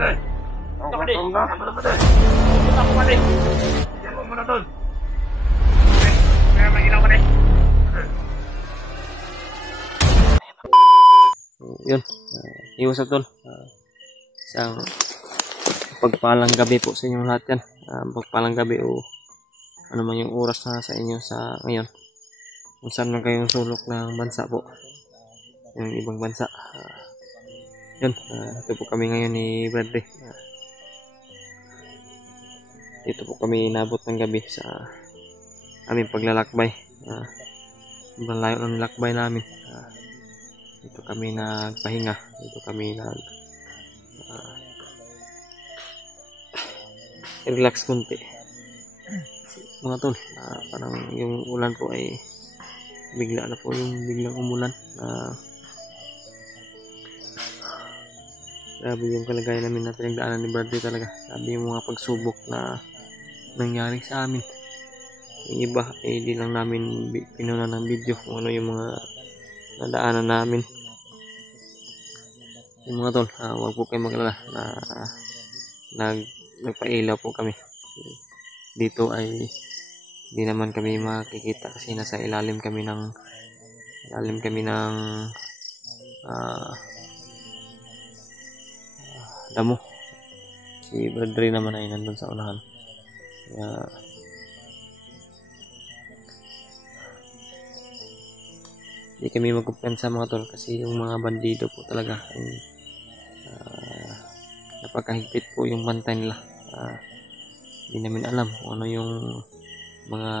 Yun, iwas tol. Isang pagpalang gabi po sa inyong lahat yan. Pagpalang gabi o ano man yung oras na sa inyo sa ngayon. Kung saan man kayong sulok ng bansa po. Yung ibang bansa. Yun, ito po kami ngayon ni Bradley. Dito po kami inabot ng gabi sa aming paglalakbay. Sobrang layo ng lakbay namin. Dito kami nagpahinga. Dito kami relax kunti. Mga tol, parang yung ulan po ay bigla na po yung biglang umulan. Grabe yung kalagayan namin na pinagdaanan ni Bradley talaga. Grabe yung mga pagsubok na nangyari sa amin. Yung iba ay di lang namin pinuna ng video kung ano yung mga nadaanan namin. Yung mga tol, huwag po kayo mag-alala na nagpailaw po kami. Dito ay di naman kami makikita kasi nasa ilalim kami ng damo. Si Bradley naman ay nandun sa unahan. Kaya di kami magkumpensa mga tol kasi yung mga bandido po talaga ay napakahigpit po yung bantay nila. Hindi namin alam kung ano yung mga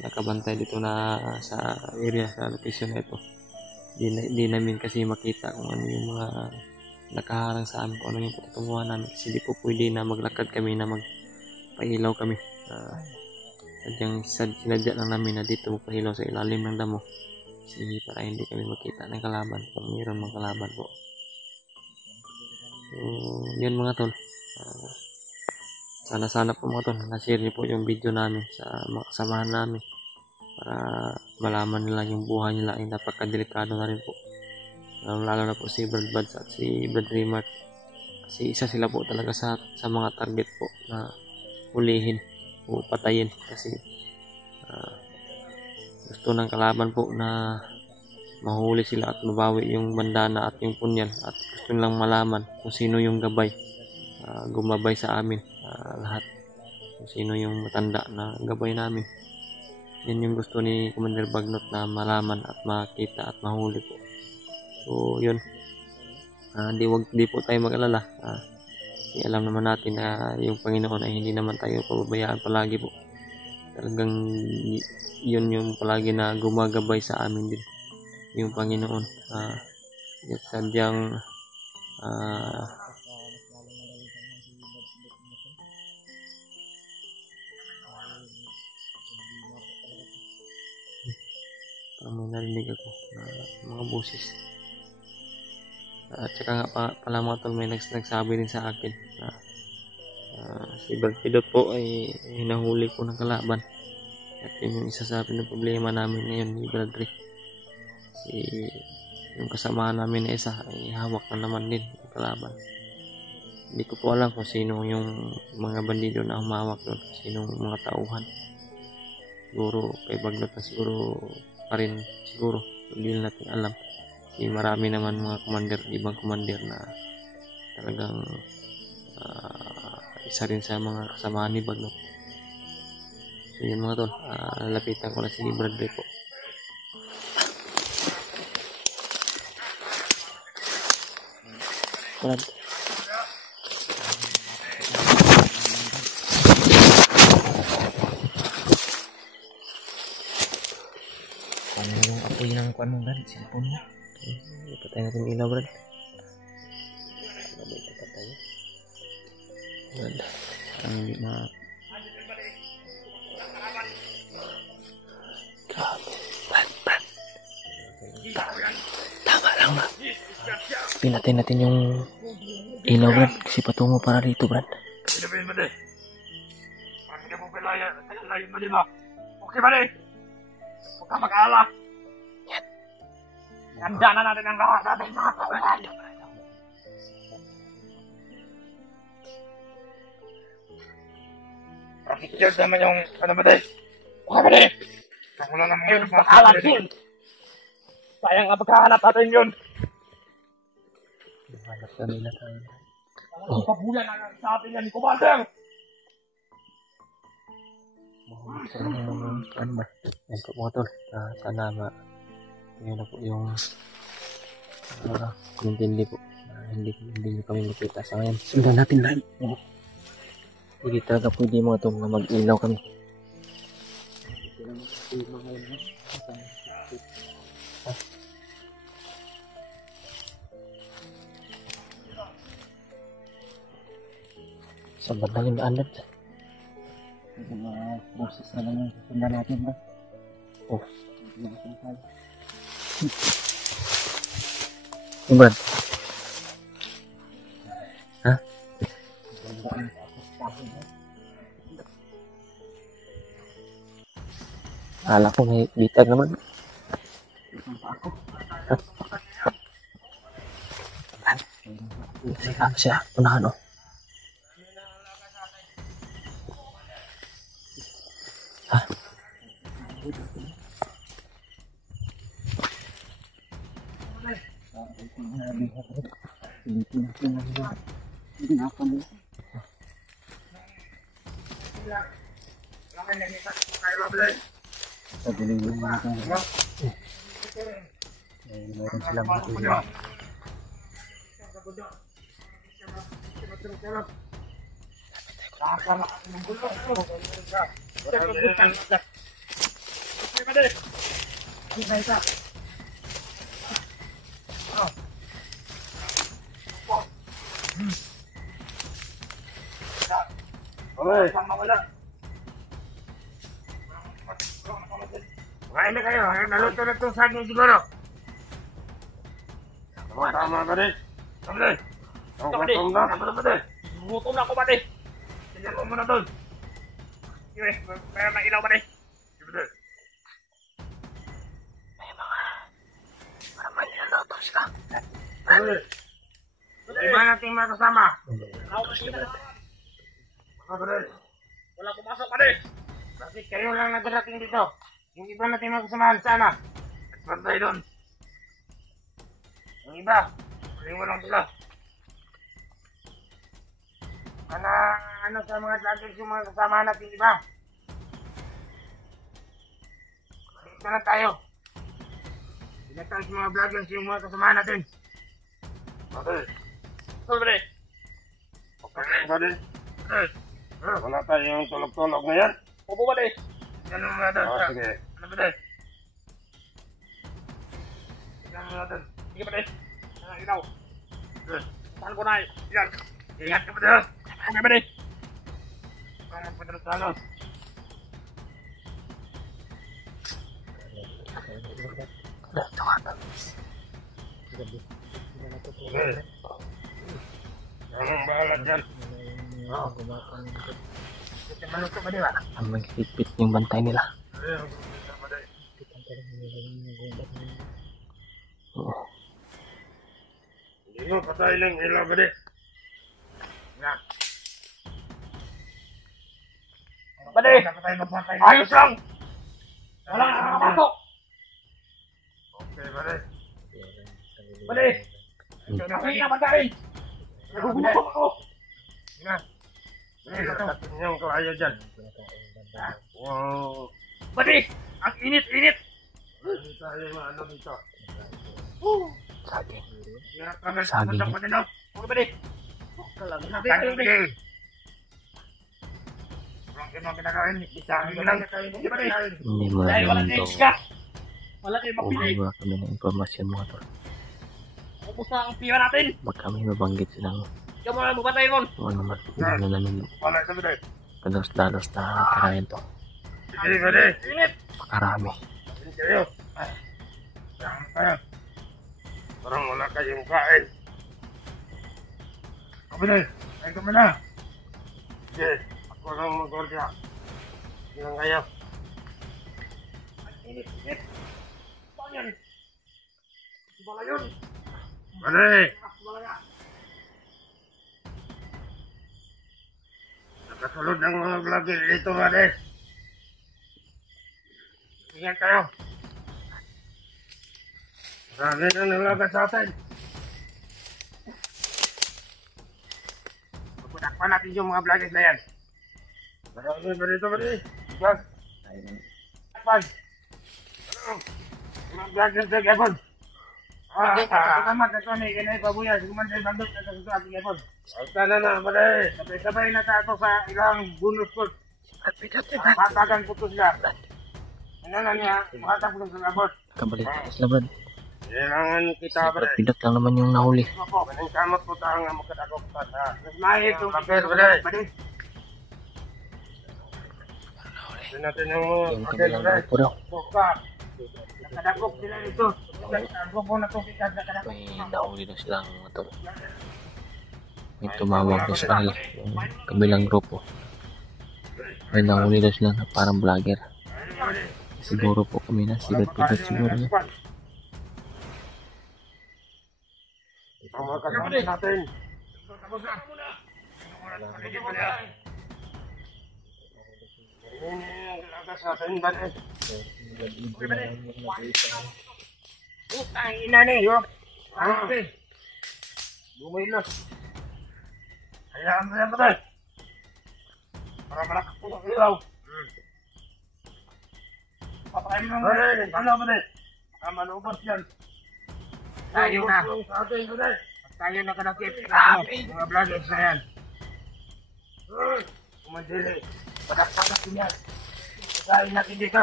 nakabantay dito na sa area, sa location na ito. Di namin kasi makita kung ano yung mga nakaharang sa amin, kung ano yung patutunguhan namin kasi di po pwede na maglakad kami na magpailaw kami. Sadyang sinadya lang namin na dito magpailaw sa ilalim ng damo kasi para hindi kami makita ng kalaban kung mayroon mga kalaban po. So yun mga tol, sana po mga tol na-share niyo po yung video namin sa mga kasamahan namin para malaman nila yung buhay nila ay napakadelikado na rin po, lalo na po si Brad Buds at si Brad Rimart kasi isa sila po talaga sa mga target po na hulihin o patayin kasi gusto ng kalaban po na mahuli sila at mabawi yung bandana at yung punyal at gusto nilang malaman kung sino yung gabay, gumabay sa amin, lahat kung sino yung matanda na gabay namin. Yan yung gusto ni Commander Bagnot na malaman at makita at mahuli po. So yun, di po tayo mag-alala kasi alam naman natin na yung Panginoon ay hindi naman tayo pababayaan palagi po. Talagang yun yung palagi na gumagabay sa amin din, yung Panginoon. Sadyang parang may narinig ako mga boses. At saka nga pala mga tol, may nagsabi din sa akin na si Brad Pidot po ay hinahuli ko ng kalaban. At yun yung isa sa ng problema namin ngayon ni Bradley. Si yung kasamahan namin na isa ay hawak na naman din ng kalaban. Hindi ko po alam kung sino yung mga bandido na humawak doon, sinong mga tauhan. Siguro kay Bagnot na siguro pa rin siguro, hindi natin alam. Kasi marami naman mga commander, ibang commander na talagang isa rin sa mga kasamahan ni Bagnot. So yun mga tol, lalapitan ko na si Bradley po. Brad, ano yung apoy ng kuan mo Brad? Cellphone mo? Ipatay natin ilaw Brad. Ano ipatay tayo? Brad, ang hindi na Brad. Tama lang ba? Pinatay natin yung ilaw Brad kasi patungo para rito Brad. Okay ba rin? Huwag ka mag-aala. Handa na natin ang lahat natin mga kawalan. Picture naman yung ano ba din? Okay ba din? Nakulang naman yun. Pakalat yun. Sayang nga pagkahanap natin yun. Hanap na nila tayo. Ang kabulan na sa atin yan, Commander. Ano ba? Yan po mga tol. Sana yun na po yung hindi po. Hindi nyo kami makita sa ngayon. Sundan natin lang. Hindi talaga pwede mga tol na mag-ilaw kami. Sa bandang yung daan natin. Mga process na lang yung sundan natin ba? Oh. Brad? Ha? Akala ko may bitag naman. Siya, unahan oh. Ha? Meron silang mga Kain na kayo, naluto na itong saging siguro. Tama ka din. Tama din. Gutom na. Gutom na ako ba din? Tignan mo muna doon. Sige, mayroon na ilaw ba din? Sige din. Parang may nilaloto sila. Iba nating mga kasama. Ako ba din? Wala pumasok pa din. Bakit kayo lang nagdating dito? Yung iba natin mga kasamahan sana. At bantay doon. Yung iba, paliwan lang sila. Ano sa mga vloggers yung mga kasama natin, iba? Dito na tayo. Pinatay sa mga vloggers yung mga kasama natin. Okay. Sobre. Okay, buddy. Wala tayong tulog-tulog ngayon. Opo, buddy. Ano nga doon? Sige. Ano ba doon? Ano nga doon? Sige, buddy. Ikaw. Saan ko na eh? Yan. Ingat ka ba doon? Okay, buddy. Ang magpadalos-dalos. Ang bahala dyan. Maluto ba diba? Ang magpipit yung bantay nila. Oo. Hindi mo patay lang ilaw ba di? Yan. Bade! Ayos lang! Wala ka nakapasok! Okay, bade. Bade! Hindi na pagkain! Nagugutom ako! Yan. Tatin yung kaya dyan. Wow! Bade! Ang init-init! Hindi tayo maano dito. Saging. Saging. Okay, bade. Bade! Walang kinakain. Isangin lang. Hindi mo na naman ito. Wala kayo mapili. Kuha kami ng informasyon mga tol. Ubus na ang pira natin. Baka kami mabanggit silang Ikaw mo mabatay mo. ano namin Wala sabi tayo. dalos-dalos na karayan to. Sige, bade. Init. Pakarami. Sige kayo. Saan kayo? Parang wala kayong kain. Kabinay, kain ka muna. Sige, ako lang mag-order. Sige lang kayo. Init, init. Saan yan? Bala yun. Bade. Kasunod ng mga vlogger dito, pare. Ingat kayo. Marami na nalaga sa atin. Pagputakpan natin yung mga vloggers na yan. Marami ba dito, pare? Vlog. Takpan. Mga vloggers na gapon. Salamat na ito ni Kinay Pabuya. Sigumanday bandot na sa ating gapon. Sana na, pare. Sabay-sabay na tayo sa ilang bonus court. Matagan ko ito sila. Ano na niya, makatapos sa labot. Kabalik sila Brad. Kailangan kita, Si pare. Brad Pidot lang naman yung nahuli. Opo, ang kamot po tayo nga magkatakot pa sa... Mas mahit yung papel, pare. Ito natin yung Yung papel, kabilang pare. grupo daw. Buka. Nakadakop sila ito. Ang grupo na itong kita nakadakop. May nahuli daw silang mga tol. May tumawag daw sa kanila. Yung kabilang grupo. May nahuli daw sila na parang vlogger. Siguro po kami na si Brad Pidot siguro yun. Ang mga kasama natin. Ang ina ni, yo. Bumay na. Hayaan mo yan, patay. Para malakap po sa ilaw. Papakain mo nga. Ano, patay? Manubos yan. Tayo na. Tayo na kanakit. Mga vloggers na yan. Kumandili. Padak-padak yan. Pagkain natin dito.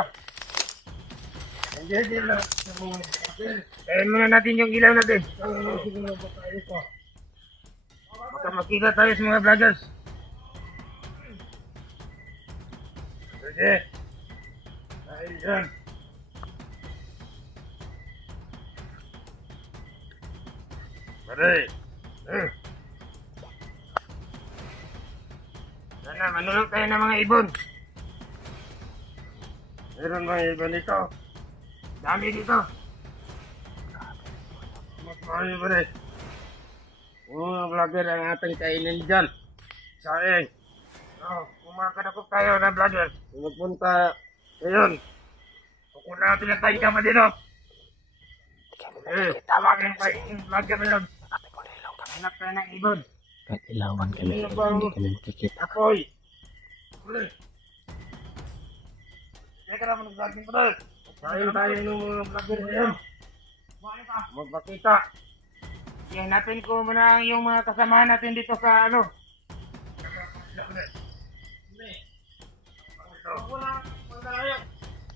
Hindi lang. Kain muna natin yung ilaw natin. Baka makita tayo sa mga vloggers. Sige. Dahil dyan. Pare. Sana, manulog tayo ng mga ibon. Meron mga ibon dito. Dami dito. Mas marami pa rin. Mga vlogger ang ating kainin dyan. Saing. Kung makakadakop tayo na vlogger, magpunta ngayon. Kung natin ang tayo kama din, no? Tawagin pa yung vlogger na yun. Hanap tayo ng ibon. Kahit ilawan kami, hindi kami makikita. Ako'y. Uli. Teka naman nag-vlogging ko tayo. Tayo ng mga vlogger ngayon. Magpakita. Yan natin ko muna yung mga kasama natin dito sa ano.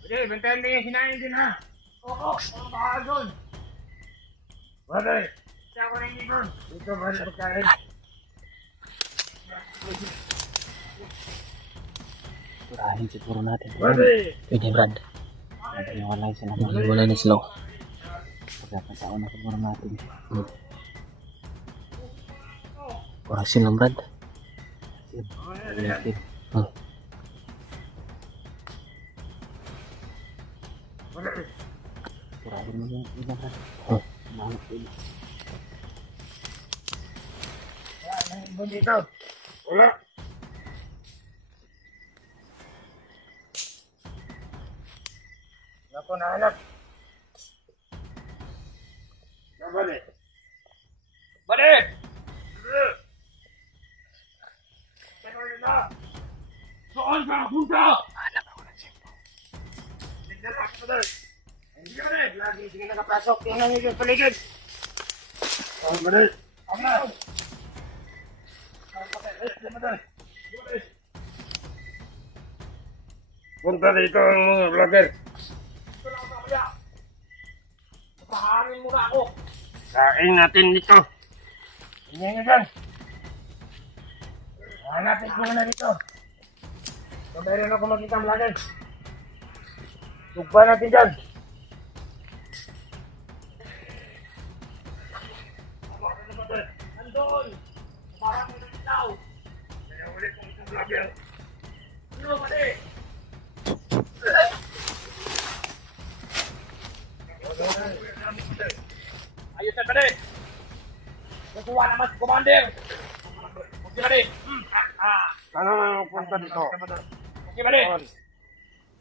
Sige, bantayan mo yung hinahin din ha. Oo, ang baka doon. Bale, siya ko ng ibon. Dito ba rin pagkain? Purahin siguro natin. Bale! Pwede Brad. Wala sila. Wala na sila. Pagkakataon na siguro natin. Purasin lang Brad. Purasin. Bale! Purahin mo yung iba Brad. Mahal pwede. Wala na ibon dito. Wala. Wala ko nahanap. Bale! Bale! Saan ka napunta? Hanap ako ng simpo. Tignan ako na doon. Hindi ka rin. Lagi sige nakapasok. Yung nangyayon yung paligid. Oh, madal. Ako na. Punta dito ang mga vlogger. Ito lang ako kaya. Paharin muna ako. Saing natin dito. Tingnan nyo dyan. Hanapin ko na dito. So, meron ako makita ang vlogger. Tugba natin dyan. Nandun! Parang may nagitaw. Kaya ulit kong itong vlogger. Ano ba di? Ayos na ba di? Kukuha naman si Commander. Huwag na di. Ano na punta dito? Sige ba rin?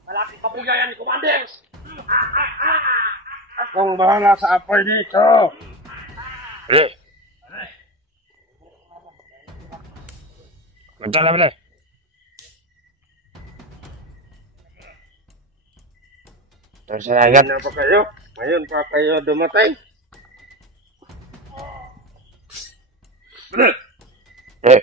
Malaking papugayan ni Commander! Akong bahala sa apoy dito! Pre! Punta na pre! Tersayangan na pa kayo? Ngayon pa kayo dumatay? Pre! Eh!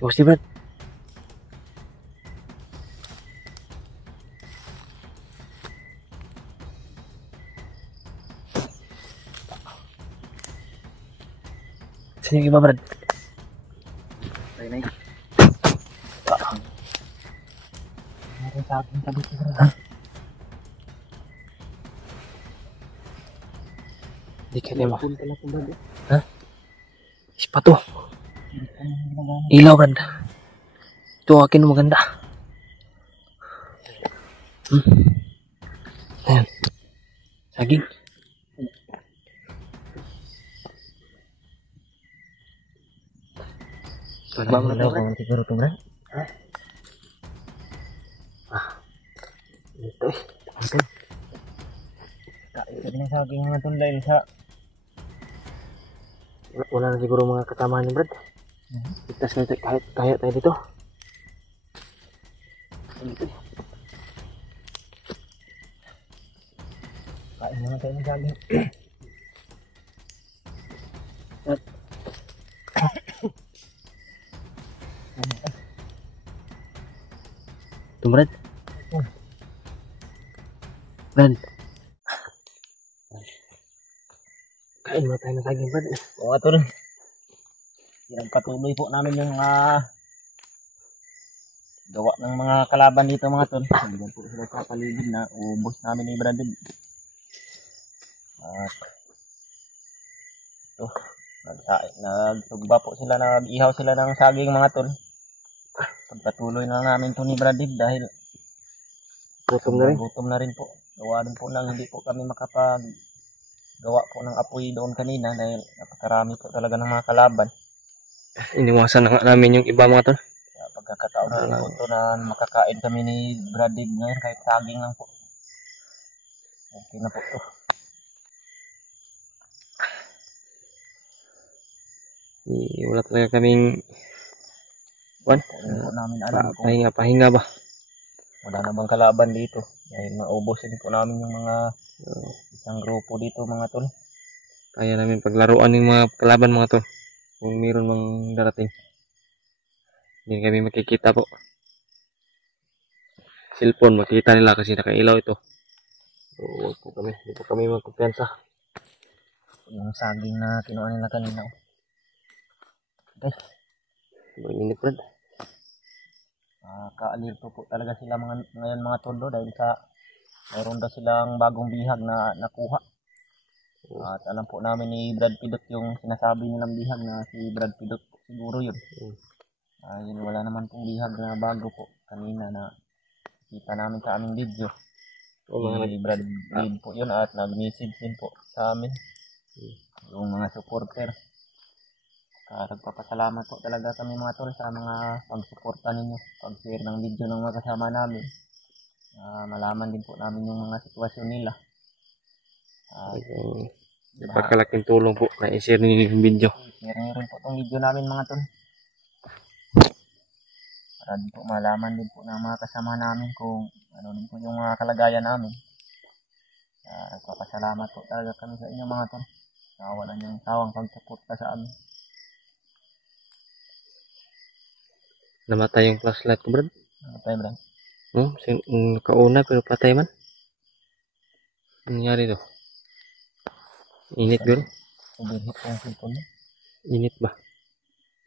Coba sih, Brad. Sini gimana, Brad? Naik. Ada saking tadi sih, Brad. Dikit ya, Bang. Hah? Sepatu. Ilaw, Brad. Ito akin maganda. Ayan. Saging. Bang, ilaw kung siguro ito, Brad. Ito eh. Ito. Ito yung saging mga ito dahil sa wala na siguro mga kasama niyo, Brad. Itas na kaya tayo dito. Kain naman tayo ng saging. Ito, Brad. Brad. Kain naman tayo ng saging, Brad. Oo, ito rin. Patuloy po namin yung gawa ng mga kalaban dito, mga tol. Hindi po sila sa paligid na ubos namin ni Brandon. At ito, nagsugba po sila, nag-ihaw sila ng saging, mga tol. Pagpatuloy na namin ito ni Brandon dahil gutom na rin po. Gawa rin po lang hindi po kami makapagawa po ng apoy doon kanina dahil napakarami po talaga ng mga kalaban. Iniwasan na nga namin yung iba, mga tol. Pagkakataon na ito na makakain kami ni Bradig ngayon kahit saging lang po. Okay na po ito. Wala talaga kaming pahinga ba? Wala na bang kalaban dito? Dahil maubusin po namin yung mga isang grupo dito, mga tol. Kaya namin paglaruan yung mga kalaban, mga tol. Kung mayroon mang darating, hindi kami makikita po. Cellphone, makikita nila kasi nakailaw ito. So, hindi po kami magkumpiyansa. Yung saging na kinuha nila kanina. Okay. Mainit, Brad. Kaalirto po talaga sila ngayon, mga tondo, dahil sa mayroon daw silang bagong bihag na nakuha. At alam po namin ni Brad Pidot yung sinasabi nilang bihag na si Brad Pidot siguro yun. Yun, wala naman pong bihag na bago po kanina na kita namin sa aming video. Si Brad Pidot po yun at nag-message din po sa amin. Yung mga supporter. Nagpapasalamat po talaga kami, mga tol, sa mga pag-suporta ninyo, pag-share ng video ng mga kasama namin. Malaman din po namin yung mga sitwasyon nila. Napakalaking tulong po na i-share ninyo yung video. Share nyo rin po itong video namin, mga tol. Para din po malaman din po ng mga kasama namin kung ano din po yung mga kalagayan namin. Nagpapasalamat po talaga kami sa inyo, mga tol. Wala niyong tawang pag-suporta sa amin. Namatay yung flashlight ko, Brad. Namatay, Brad. Nakauna pero patay man. Ano nangyari to? Init, bro. Init ba?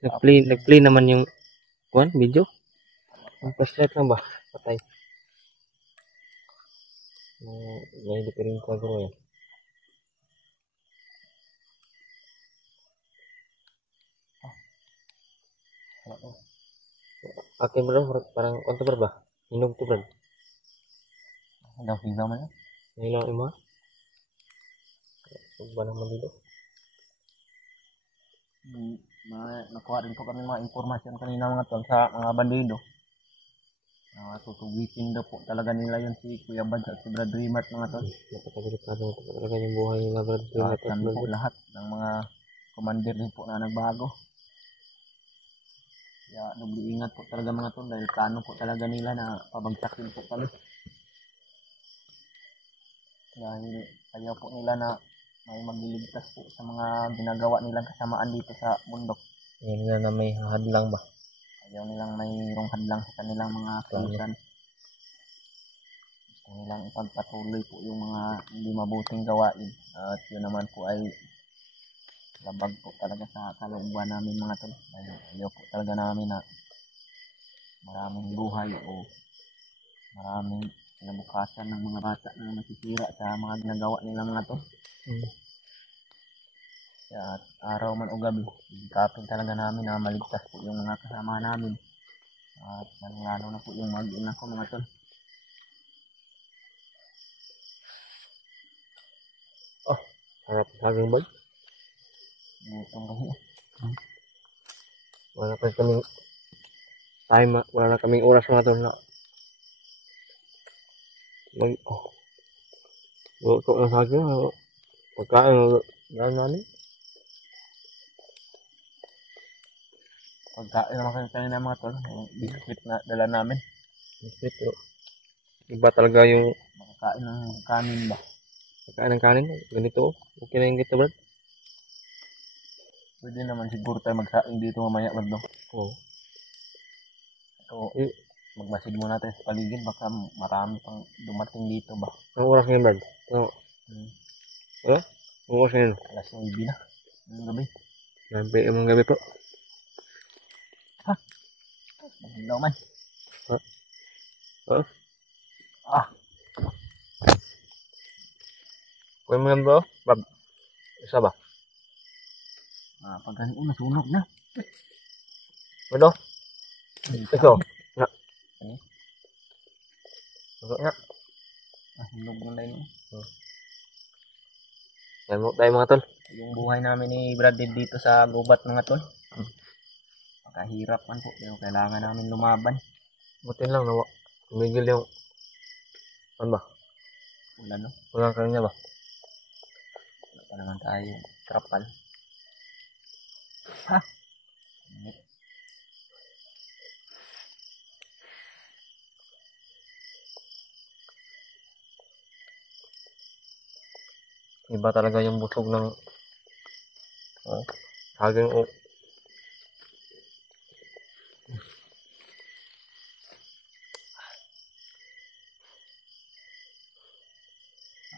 Nag-play naman yung video. Ang flashlight lang ba? Patay. Hindi pa rin ko yan. Akin bro, parang konti bro ba? Hinog to bro. Daw hilaw man. Hilaw ima. Ba naman dito? Nakuha rin po kami mga impormasyon kanina mga tol sa mga bandido. Tutugitin daw po talaga nila yun si Kuya Bad at si Brad Rimart mga tol. Napakadelikado talaga yung buhay nila Brad. Yan po lahat ng mga commander din po na nagbago. Kaya nabli ingat po talaga mga tol dahil plano po talaga nila na pabagsakin po kami. Dahil ayaw po nila na may magliligtas po sa mga ginagawa nilang kasamaan dito sa bundok. Yan nga na may hadlang ba? Ayaw nilang mayroong hadlang sa kanilang mga kilusan. Gusto nilang ipagpatuloy po yung mga hindi mabuting gawain. At yun naman po ay labag po talaga sa kalooban namin mga tol. Dahil ayaw po talaga namin na maraming buhay o maraming kinabukasan ng mga bata na nasisira sa mga ginagawa nila mga tol. Kaya araw man o gabi, kapin talaga namin na maligtas po yung mga kasama namin. At lalo na po yung mag-ina ko mga tol. Oh, harap saging bag. Itong kasi. Wala pa kaming time, wala na kaming oras mga tol na luto ng saging, pagkain gano'n namin. Pagkain naman kayo kanina mga tol, yung biscuit na dala namin. Biscuit, iba talaga yung Makakain ng kanin ba? pagkain ng kanin. Ganito, okay na yung gito Brad. Pwede naman siguro tayo magsaing dito mamaya Brad no? Oo. So, magmasid muna tayo sa paligid, baka marami pang dumating dito ba? Ang oras ngayon Brad? Ano? Wala? Ang oras ngayon? Alas 9 na. Ang gabi. 9 PM ng gabi po. Mahilaw man. Kuya mo yan bro? Brad? Isa ba? Pagkano nasunog na. Ano? Ito. Nga. Ano? Ito nga. Hinog na yun. Yan mo tayo mga tol. Yung buhay namin ni Brad dito sa gubat mga tol. Makahirap man po, pero kailangan namin lumaban. Butin lang na tumigil yung ano ba? Wala no? Walang kanya ba? Wala pa naman tayo trapal. Ha? Iba talaga yung busog ng saging o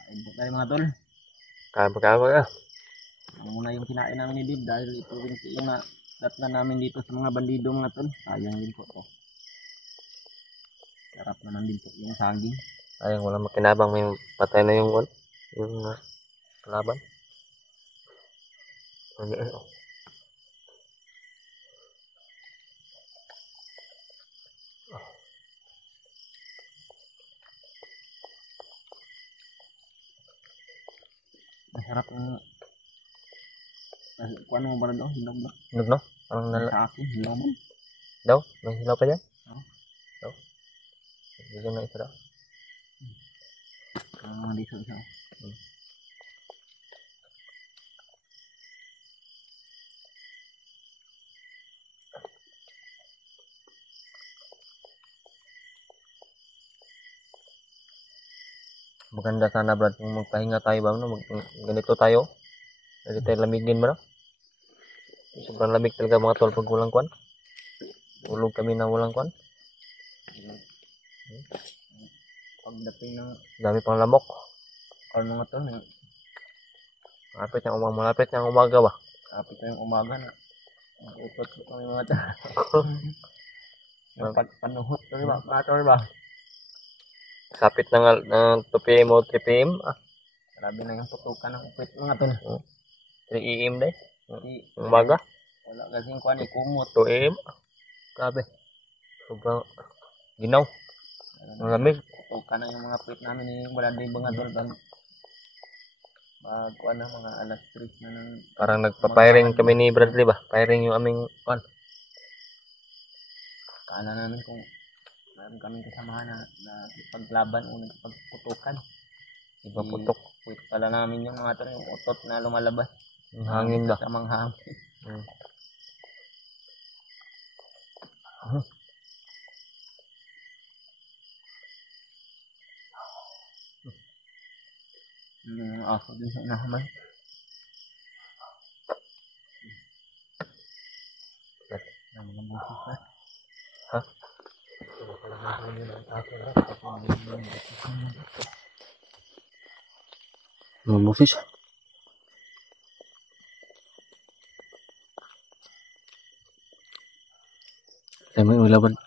Kain po tayo mga tol. kaya. Ang muna yung kinain namin ni Dib dahil ito rin yung natna namin dito sa mga bandido mga tol. Sayang din po to. Sarap naman din po yung saging. Ayun, wala makinabang, may patay na yung kalaban. Masarap yung kuha mo ba daw? Hinog ba? Hinog no? Parang Sa akin, hinog mo. daw? May hilaw pa dyan? Oo. Daw? Bigyan na isa daw. Mga dito siya. Maganda sana Brad kung magpahinga tayo ba no? Ganito tayo. Lagi tayo lamigin ba no? Sobrang lamig talaga mga tol pag walang kwan. Ulog kami na walang kwan. Pagdating ng Dami pang lamok. ano nga to, Malapit ng umaga ba? kapit na yung umaga na utot ko kami mga ta. Panuhot to ba? Matol ba? Kapit ng 2 PM o 3 PM. Grabe na yung tutukan ng upit mga tol. 3 AM day. Kasi Umaga. wala kasing kuha ni kumot. 2 AM. Grabe. Sobrang ginaw. Malamig. Tukan na yung mga plate namin ni Brady mga tol. Magkuha na mga alas 3 na ng... Parang nagpa-firing kami ni Bradley ba? Firing yung aming pan. Kala namin kung meron kaming kasama na paglaban o nagpagputukan. Iba putok. Puwit pala namin yung mga tol, yung utot na lumalabas. Yung hangin ba? Sa mga hangin. Yung aso din sa inahamay. Ang mga busis na. Ha? Mga busis. Tayo may ulaban. Marami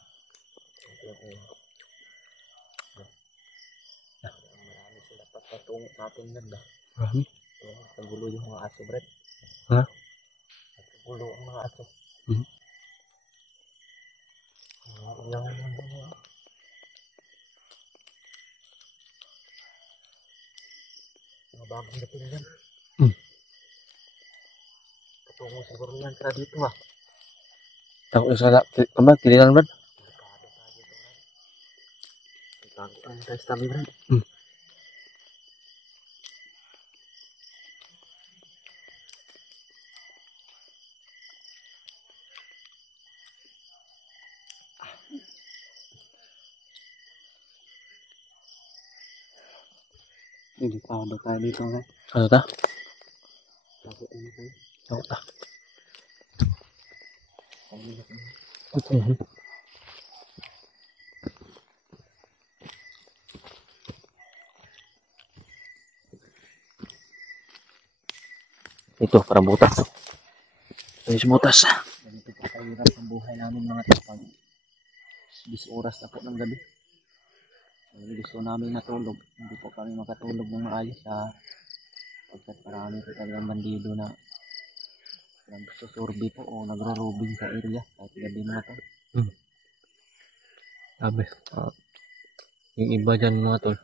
sila patungo sa atin yan ba? Marami? Nagulo yung mga aso, Brad. Ha? Nagulo ang mga aso. Mhm. Mga bagong dating yan. Patungo siguro yan sila dito ha. Takot sa kililan Brad? Takot ang tayo sa tabi, Brad. Hindi pa ako tayo dito nga. Ano ta? Takot ano tayo. Takot ta. Ito, para butas. Ayos butas. Ganito pa kahirap ang buhay namin mga tapag. 10 oras na po ng gabi. Gusto namin natulog. Hindi po kami makatulog ng maayos sa pagkat marami po talagang bandido na nagsusurvey po o nagro-robing sa area kahit gabi mga to. Sabi. Yung iba dyan mga tol.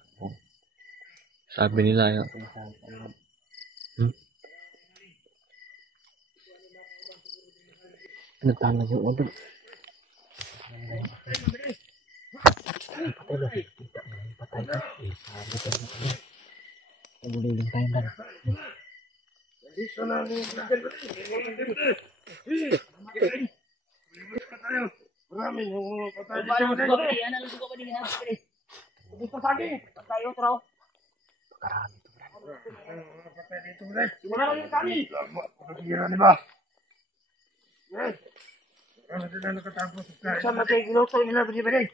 Sabi nila yun. Nagtalag yung ulo. Patay ba? Patay ka. Sabi ka na kami. Naguliling tayo na. Maraming yung patay dito. Gusto saging. Patay yung traw. Pakarami ito. Patay dito ulit. Wala kami kami. Pagkakira di ba? Yes. Ano sila nakatapos sa kain? Saan natin ginuto nila bali-bali?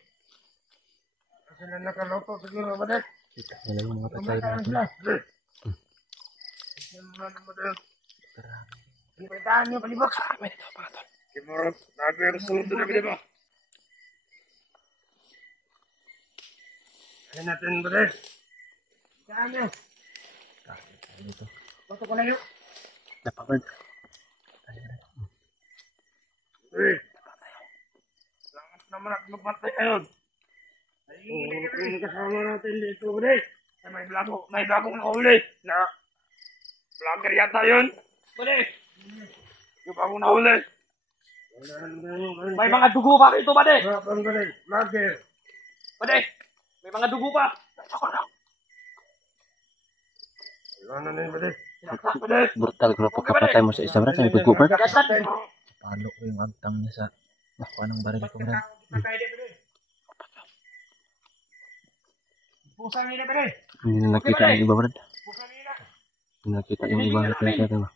Sila nakaloto siguro ba dek? Wala yung mga patay na ito. Ipataan niyo palibak. May ito pa tol. Kimura, nag-resolve na bali ba? Ano natin ba dek? Saan niyo? Dito. Bato ko na yun. Napabird. Langat naman at magpatay ngayon. Ay, kasama natin dito ba dek? May bagong nahuli na vlogger yata yun. Bale, yung bagong nahuli. May mga dugo pa rito, bade. Vlogger. Bade, may mga dugo pa. Ako na. Ano na yun, bade? Brutal grupo kapatay mo sa isa Brad. Ang dugo Brad. Paano ko yung agtang niya sa nakuha ng baril ko, Brad? Pusa nila, bade. Hindi na nakita yung iba Brad. Pusa nila. Hindi na nakita yung iba na pinakita ba.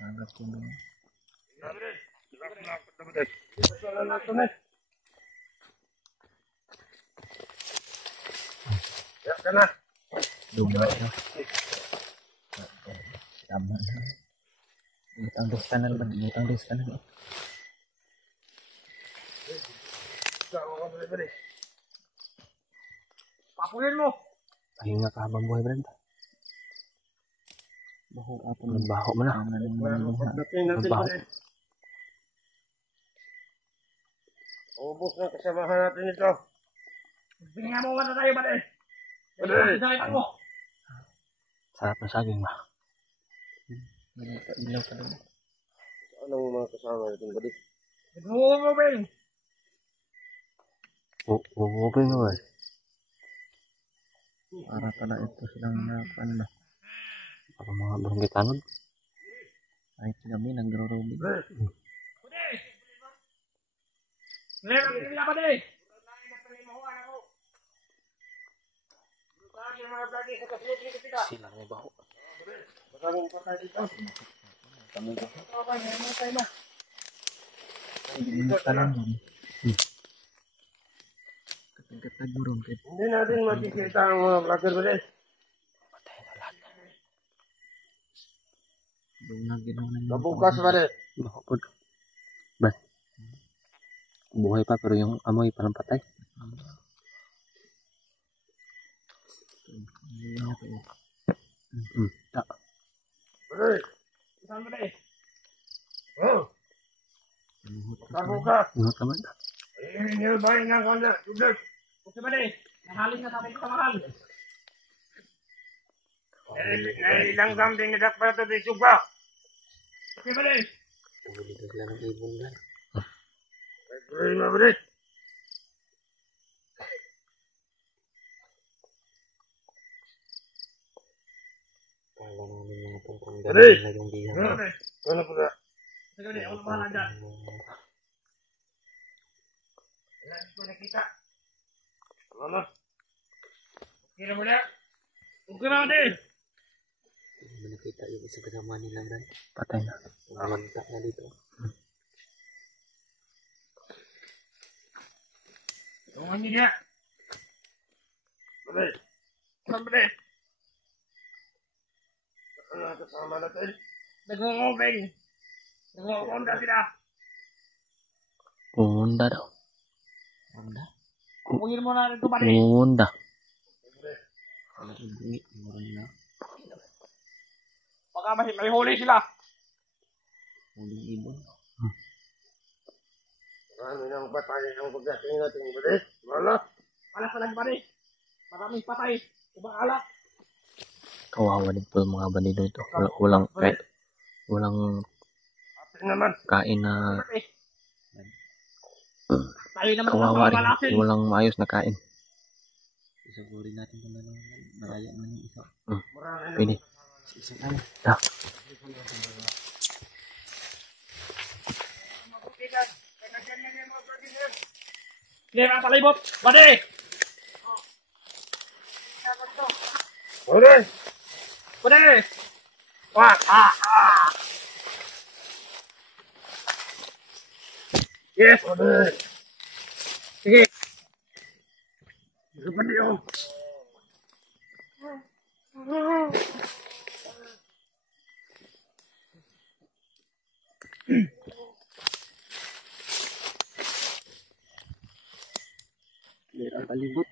Nagagap ko nung luma na. Tama na. Butang dos kanal ba? Butang dos kanal. Papuyin mo. Ayun nga kahabang buhay Brad. Baho mo na. Baho. Ubus na kasamahan natin ito. Bigyan mo na tayo, pare. Pare. Mo. Sarap ng saging ba? Ilaw ka doon. Ano mo mga kasama natin, buddy? Oo, Ben. Oo, okay nga ba? Para pala ito silang ano na. Para mga barangay tanod. Kahit kami nagro-roaming. Meron nila pa din. Sila may baho. Maraming patay dito. Kami ba? Okay, mamatay na. Hindi ka lang yun. Katag-katag burong kit. Hindi natin makikita ang mga vlogger ba din. Patay na lahat. Doon na ginawa ng Mabukas ba din? baho po. Ba? Buhay pa pero yung amoy parang patay. Tak. Balik. Saan ba din? Oh. Mabukas. Ingat naman. Ayun, ba rin ang kanya. Tubig. Kasi ba din? Nahalin na sa akin ito mahal. Ilang gambing na dakpa ito di suba. Kasi ba din? Tumuli ka sila ng ibon lang. Ay, mabalik. Kala namin mga tungkong Aray! na yung bihang. Ano po ka? Sige, ako na bahala dyan. Wala ko nakita. Ano? Okay na muna. Okay na din. Hindi mo nakita yung isa kasama nila na patay na. Umanta na dito. Tungan niyo niya. Balik. Saan balik? Ano kasama natin? Nag-o-open. Nag-o-onda sila. Honda daw. Honda? Kukunin mo na rin ito balik. Honda. Baka may huli sila. Huling ibon. Marami nang patay ang pagdating natin balik. Wala. Wala pa lang balik. Maraming patay. Ibang alak. Kawawa din po yung mga bandido ito. Walang Atin naman. kain na Tayo naman kawawa rin. malasin. Walang maayos na kain. Isagurin natin kung ano naraya man yung isa. Marami Pwede. Isa tayo. Ah, Clear ang palibot. Bade! Bade! Bade! Wah! Yes! Bade! Sige! Bade oh! Meron ang palibot.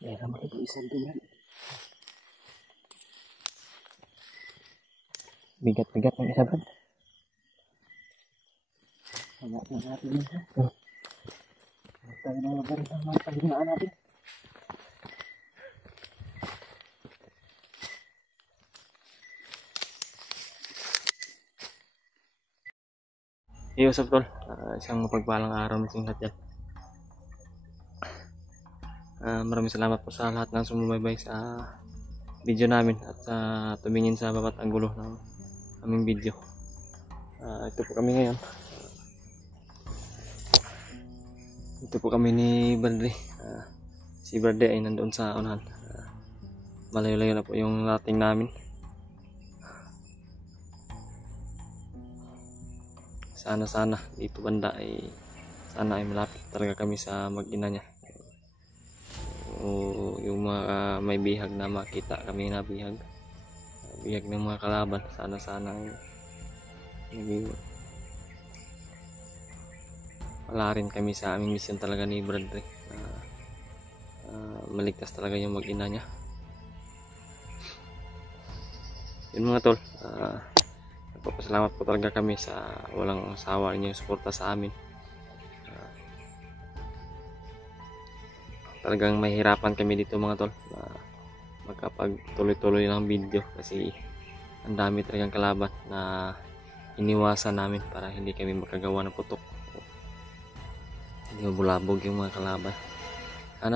meron Ito isang tulan. bigat-bigat ng isa brad. Hanap na natin yun. Tayo na lugar ng mga paghinaan natin. Hey, what's up tol? Isang mapagpalang araw na sing lahat yan. Maraming salamat po sa lahat ng sumubaybay sa video namin at sa tumingin sa bawat anggulo ng aming video. Ito po kami ngayon. Ito po kami ni Bradley. Si Bradley ay nandoon sa unahan. Malayo-layo na po yung rating namin. Sana dito banda ay sana ay malapit talaga kami sa mag-ina niya. O yung mga may bihag na makita kami na bihag ng mga kalaban, sana ay wala rin kami sa aming mission talaga ni Bradley. Maligtas talaga yung mag-ina niya. Yun mga tol, nagpapasalamat po talaga kami sa walang sawa niyo suporta sa amin. talagang mahirapan kami dito mga tol na magkapagtuloy-tuloy ng video kasi ang dami talagang kalaban na iniwasan namin para hindi kami makagawa ng putok. Hindi mabulabog yung mga kalaban.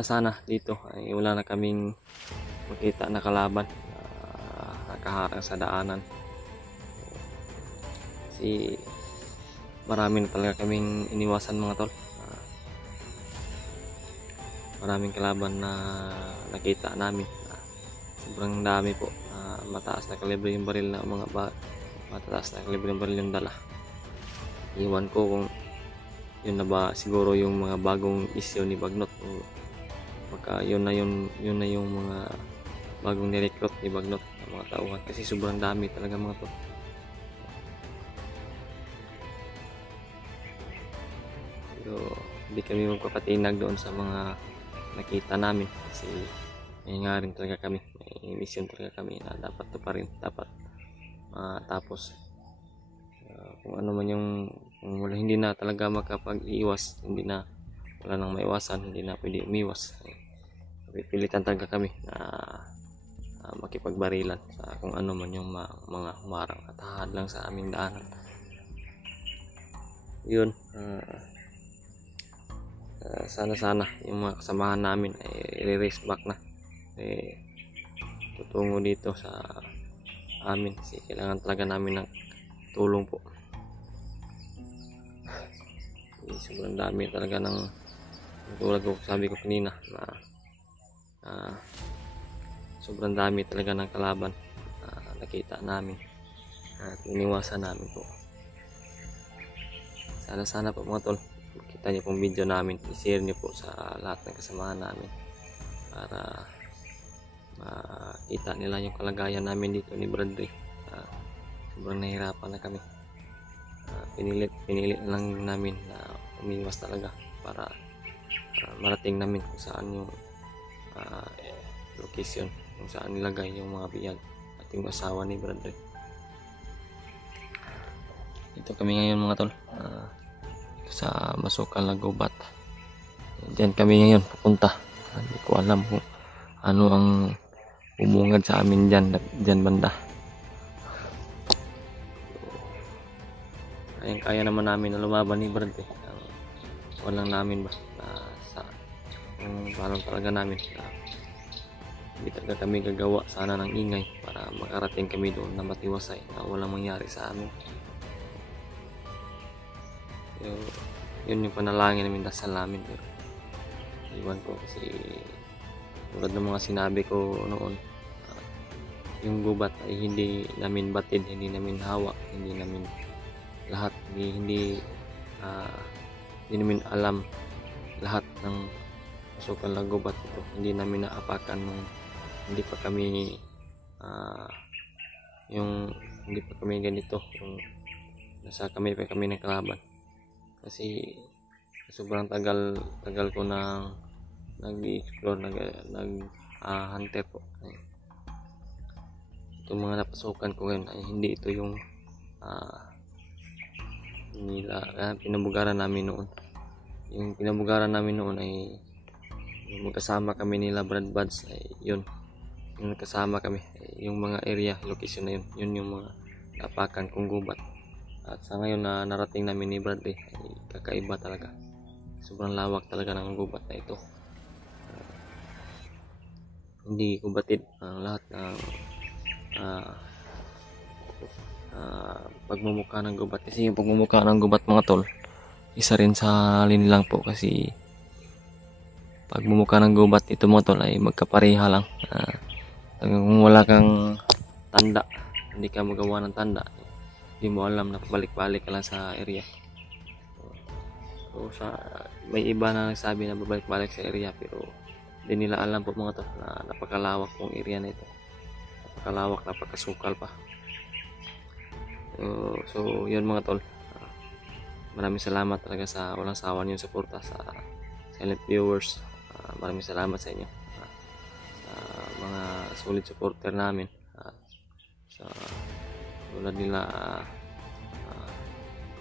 Sana dito ay wala na kaming makita na kalaban na nakaharang sa daanan. Kasi marami na talaga kaming iniwasan mga tol. Maraming kalaban na nakita namin. Sobrang dami po. Mataas na kalibre yung baril na mataas na kalibre yung baril yung dala. Iwan ko kung yun na ba siguro yung mga bagong issue ni Bagnot. Baka yun na yung mga bagong nirecruit ni Bagnot ng mga tauhan kasi sobrang dami talaga mga to. Pero hindi kami magpapatinag doon sa mga nakita namin kasi may nga rin talaga kami, may mission talaga kami na dapat to pa rin, dapat matapos. Kung ano man yung kung wala, hindi na talaga makapag-iwas, hindi na wala nang maiwasan, hindi na pwede umiwas. Pipilitan talaga kami na makipagbarilan sa kung ano man yung mga humarang at hahad lang sa aming daanan. Yun, sana yung mga kasamahan namin ay i-race back na, tutungo dito sa amin kasi kailangan talaga namin ng tulong po. Sobrang dami talaga ng tulad ko sabi ko kanina na sobrang dami talaga ng kalaban na nakita namin at iniwasan namin po. Sana po mga tol, kita niyo pong video namin, i-share niyo po sa lahat ng kasamahan namin para makita nila yung kalagayan namin dito ni Bradley. Sobrang nahirapan na kami. Pinilit lang namin na umiwas talaga para marating namin kung saan yung location, kung saan nilagay yung mga biyag at yung asawa ni Bradley. Dito kami ngayon mga tol, sa Masukal na Gubat. Diyan kami ngayon pupunta. Hindi ko alam kung ano ang umungad sa amin dyan banda. Kaya naman namin na lumaban ni Brad walang namin ba paano talaga namin hindi talaga kami gagawa sana ng ingay para makarating kami doon na matiwasay na walang mangyari sa amin. Yun yung panalangin namin, dasal namin. Pero iwan ko kasi tulad ng mga sinabi ko noon, yung gubat ay hindi namin batid, hindi namin hawak, hindi namin lahat, hindi namin alam lahat ng Masukal na Gubat ito. Hindi namin naapakan nung hindi pa kami hindi pa kami ganito, yung nasa kami pa kami ng kalaban. Kasi sobrang tagal ko nang nag-explore, nag-hunter po. Itong mga napasukan ko ngayon ay hindi ito yung pinabugaran namin noon. Yung pinabugaran namin noon ay yung magkasama kami nila Brad Buds ay yun. Yung nagkasama kami, yung mga area, location na yun yung mga napakan kong gubat. At sa ngayon na narating namin ni Bradley ay kakaiba talaga. Sobrang lawak talaga ng gubat na ito. Hindi ko batid ang lahat ng pagmumukha ng gubat. Kasi yung pagmumukha ng gubat mga tol, isa rin sa linlang po kasi pagmumukha ng gubat ito mga tol ay magkapareha lang. Kung wala kang tanda, hindi ka magawa ng tanda, hindi mo alam na pabalik-balik ka lang sa area. So may iba na nagsabi na babalik-balik sa area pero hindi nila alam po mga tol na napakalawak pong area na ito. Napakalawak, napakasukal pa. So yun mga tol, maraming salamat talaga sa walang sawa niyong suporta sa silent viewers. Maraming salamat sa inyo, sa mga solid supporter namin, sa tulad nila.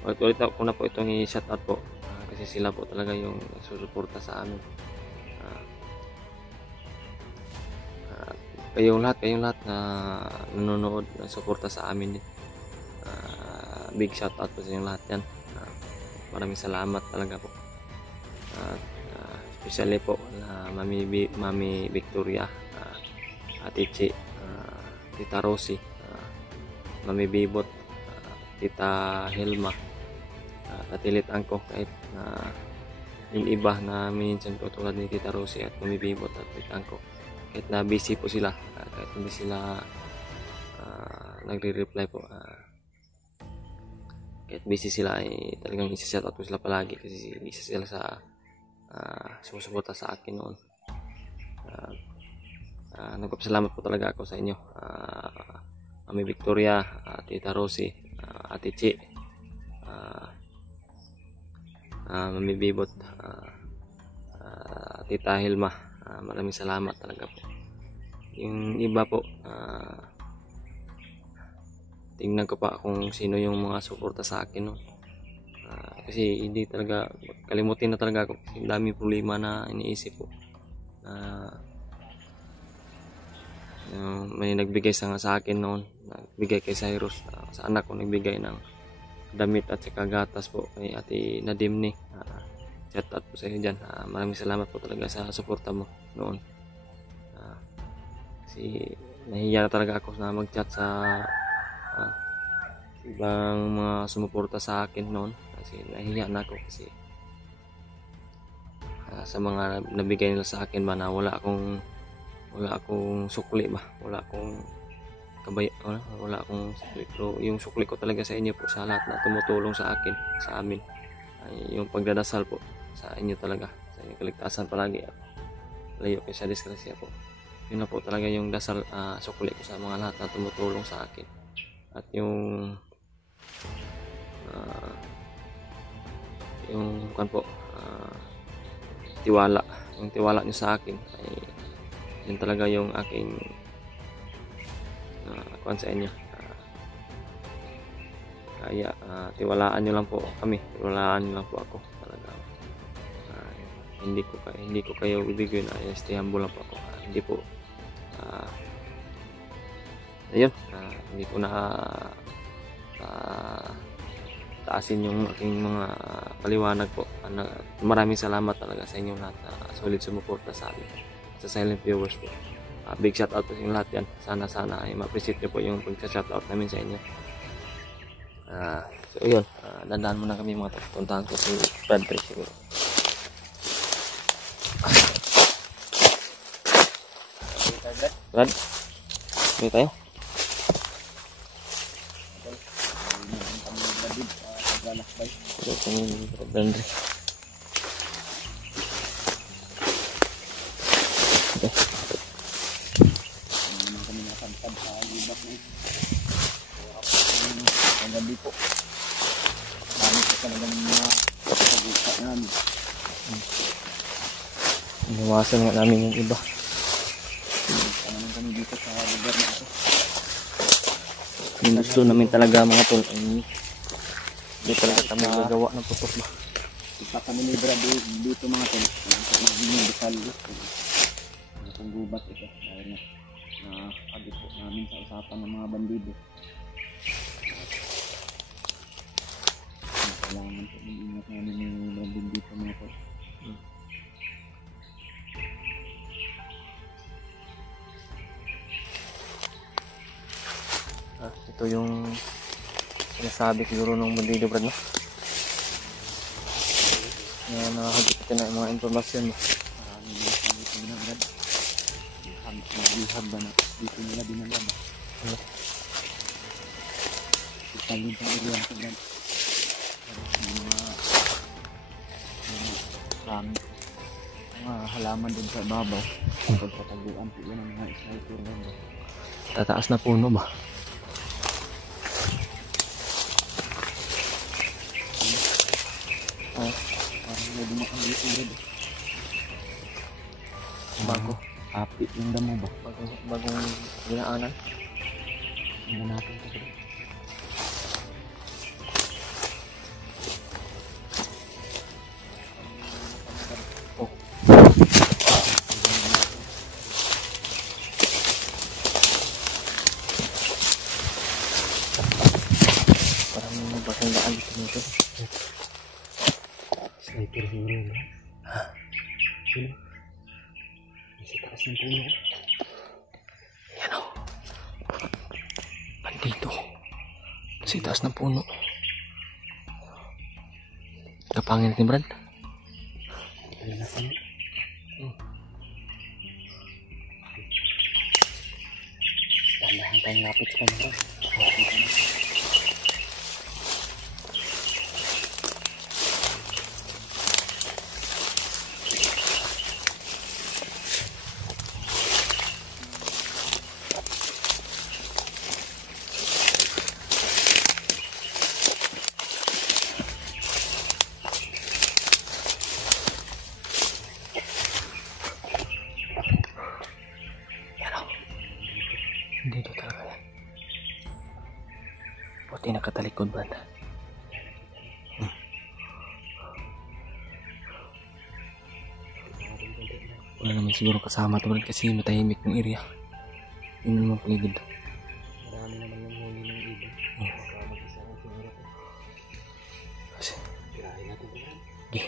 Ulit ako na po itong i-shout out po kasi sila po talaga yung susuporta sa amin. kayong lahat na nanonood, na suporta sa amin din. Big shout out po sa inyong lahat yan. Maraming salamat talaga po. Especially po na Mami Victoria, Ate Chi, Tita Rosie, Mami Bibot, Tita Helma, Katilit Angko, kahit yung iba na minsan ko tulad ni Tita Rosie at Mami Bibot at Tita Angko, kahit na busy po sila, kahit hindi sila nagre-reply po, kahit busy sila ay talagang isa-shout out po sila palagi kasi isa sila sa sumusuporta sa akin noon. Nagpapasalamat po talaga ako sa inyo, Mami Victoria, Tita Rosie, Ate Chi, Mami Bibot, Tita Hilma. Maraming salamat talaga po. Yung iba po, tingnan ko pa kung sino yung mga suporta sa akin noon. Kasi hindi talaga, kalimutin na talaga ako kasi dami problema na iniisip ko. May nagbigay sa akin noon, nagbigay kay Cyrus, sa anak ko nagbigay ng damit at saka gatas po kay Ate Nadimni. Shout out po sa iyo dyan. Maraming salamat po talaga sa suporta mo noon. Kasi nahiya na talaga ako na mag-chat sa ibang mga sumuporta sa akin noon kasi nahiya na ako kasi sa mga nabigay nila sa akin ba na wala akong sukli ba, wala akong sukli, pero yung sukli ko talaga sa inyo po, sa lahat na tumutulong sa akin, sa amin, ay yung pagdadasal po sa inyo talaga, sa inyong kaligtasan palagi at layo kayo sa disgrasya po. Yun na po talaga yung dasal, sukli ko sa mga lahat na tumutulong sa akin. At yung kan po, tiwala, yung tiwala niyo sa akin ay yun talaga yung aking kuwan sa inyo. Kaya tiwalaan niyo lang po kami, tiwalaan niyo lang po ako talaga. Hindi ko kayo bibigyan, stay humble lang po ako. Hindi po ayun, hindi ko na taasin yung aking mga paliwanag po. Maraming salamat talaga sa inyo lahat na solid sumuporta sa amin, sa silent viewers po. Big shout out po sa inyo lahat yan. Sana ay ma-appreciate nyo po yung pag-shout out namin sa inyo. So yun, dandaan muna kami mga puntahan ko si Padre siguro. Brad, okay tayo? Ito kami ni Brad. Gabi po. Dami po talagang mga pagkakita namin. Iwasan nga namin yung iba. Naman kami dito sa lugar na ito. Yung gusto namin talaga mga tol, hindi talaga kami gagawa ng putok ba. Isa kami ni Brad dito mga tol. Magiging bisal. Kung gubat ito. Dahil na agit po namin sa usapan ng mga bandido. Kailangan po mag-ingat namin yung nandun dito mga po. Ito yung sinasabi siguro ng bandido Brad, no? Na nakakagit natin na mga informasyon mo. Marami nila sa dito na Brad. Naghihab ba na dito nila dinala ba? Italin sa area sa Brad. Mga halaman din sa babaw. Pagkataguan po yun ang mga sniper lang ba? Tataas na puno ba? Parang may dumakang dito rin. Bago. Api yung damo ba? Bagong ginaanan. Hindi natin ito. isang daan dito nito. Sniper siguro no? Ha? Sino? Nasa taas ng puno. Yan o. Bandito. Sa taas ng puno. Kapangin natin, Brad. Ayun na sa'yo. Tandahan tayong lapit sa kanya. Dito talaga yan. Puti nakatalikod, Brad. Wala naman siguro kasama ito, Brad, kasi matahimik ng area. Yun naman paligid. Marami naman yung huli ng ibon. Baka mag-isa lang siguro ko. Kasi, Tirahin natin ito. okay.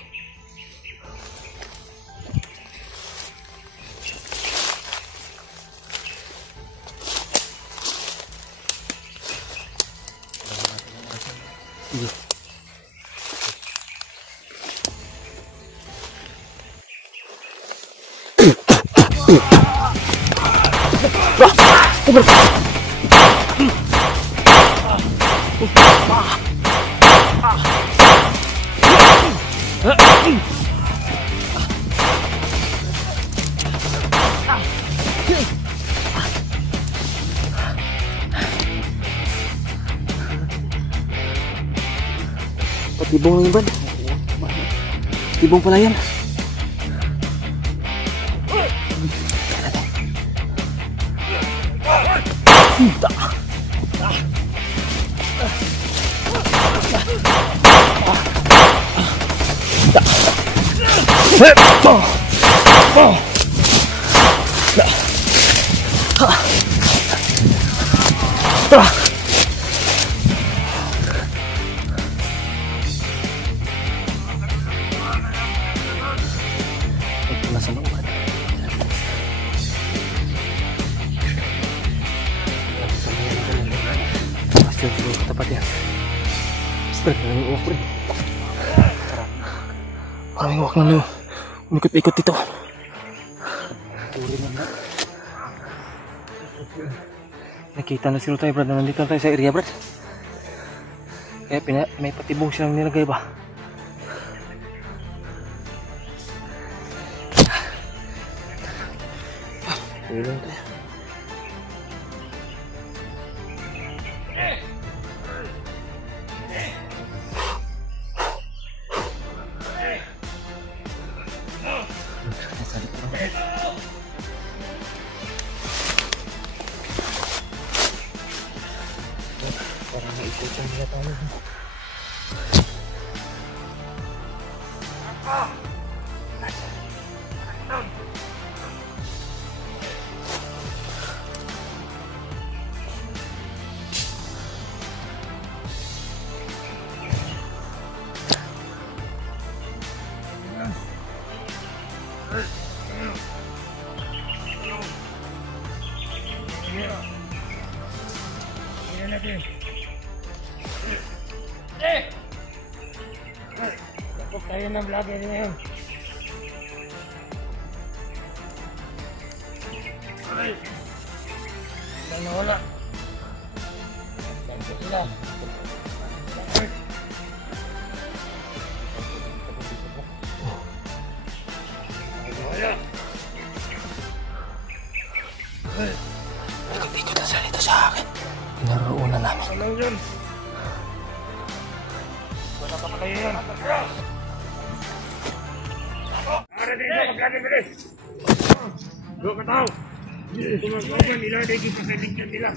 Sige. Patibong lang yun, Tibong pala yan. Ito na sa looban. Pasti dulu ketapat ya. Straight dari off-road. Maraming wak na umikot-ikot ito. Nakita na sila tayo, Brad, na nandito tayo sa area, Brad. Kaya may patibong silang nilagay ba? Tulong tayo. Parang naikutan nila tayo. Tapos tayo ng vlogger ngayon. Ay! Sila nawala. Ganto sila. Ikot-ikot na salita sa akin. Pinaroonan namin. Ano yun? Wala pa kayo yun. Ara dito, mag-lagi bilis. Go ka tao. Tumagpagyan nila, dahil pakiligyan nila.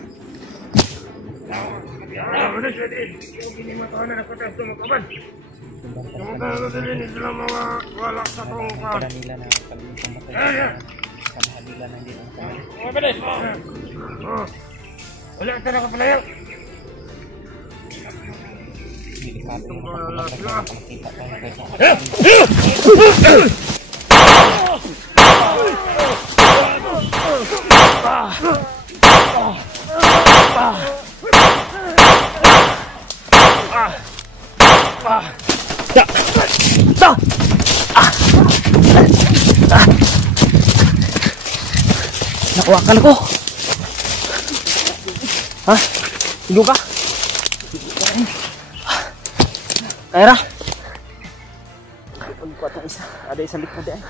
Ano siya din? Yung binimatahan na nagpatas tumagkaban. Tumagkaban na din sila mga wala sa tungka. Nila na kalimutan matay. Sa mahalila na hindi ang kamay. Mga bilis! Wala ka na kapalayaw. Delikado yung kapag nakakita tayo kaysa. Nakuwakan ako. Ha? Higo ka? Kaya ra? Pagkuha itong isa. Ada isang likod yan.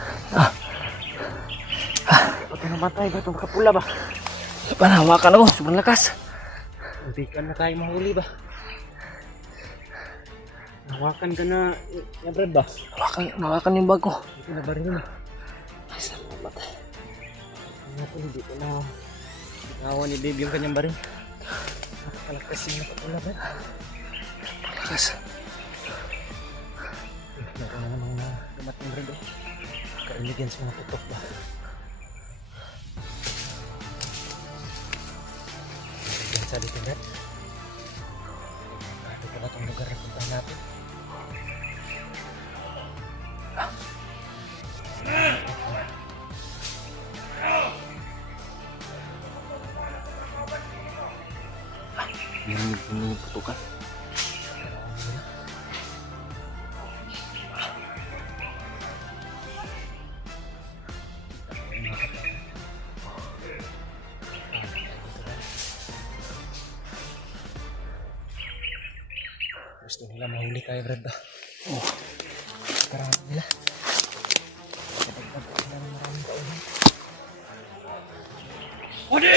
Ba't namatay ba itong kapula ba? Panahawakan ako. Sobrang lakas. Hindi ka na tayo mahuli ba? Nahawakan ka na yung bread ba? Nahawakan yung bag ko. Ito na baril na. Ay, saan mamatay? Hindi ko na nahawa ni Dave yung kanyang baril. Napakalakas yung nakapula ba? Napakalakas. Meron na namang dumating rin eh. Kainigan sa mga tutok ba? Kainigan sa dito rin. Dito na itong lugar na puntahan natin. Ini putukan. Gusto nila mahuli tayo, Brad ba? Oh, karami nila. Kadagdag sila ng maraming kaulan. Odi!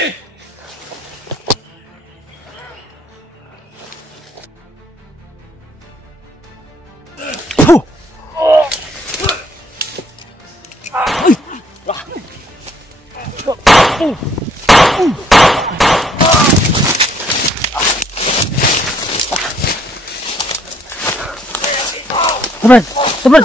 Teman,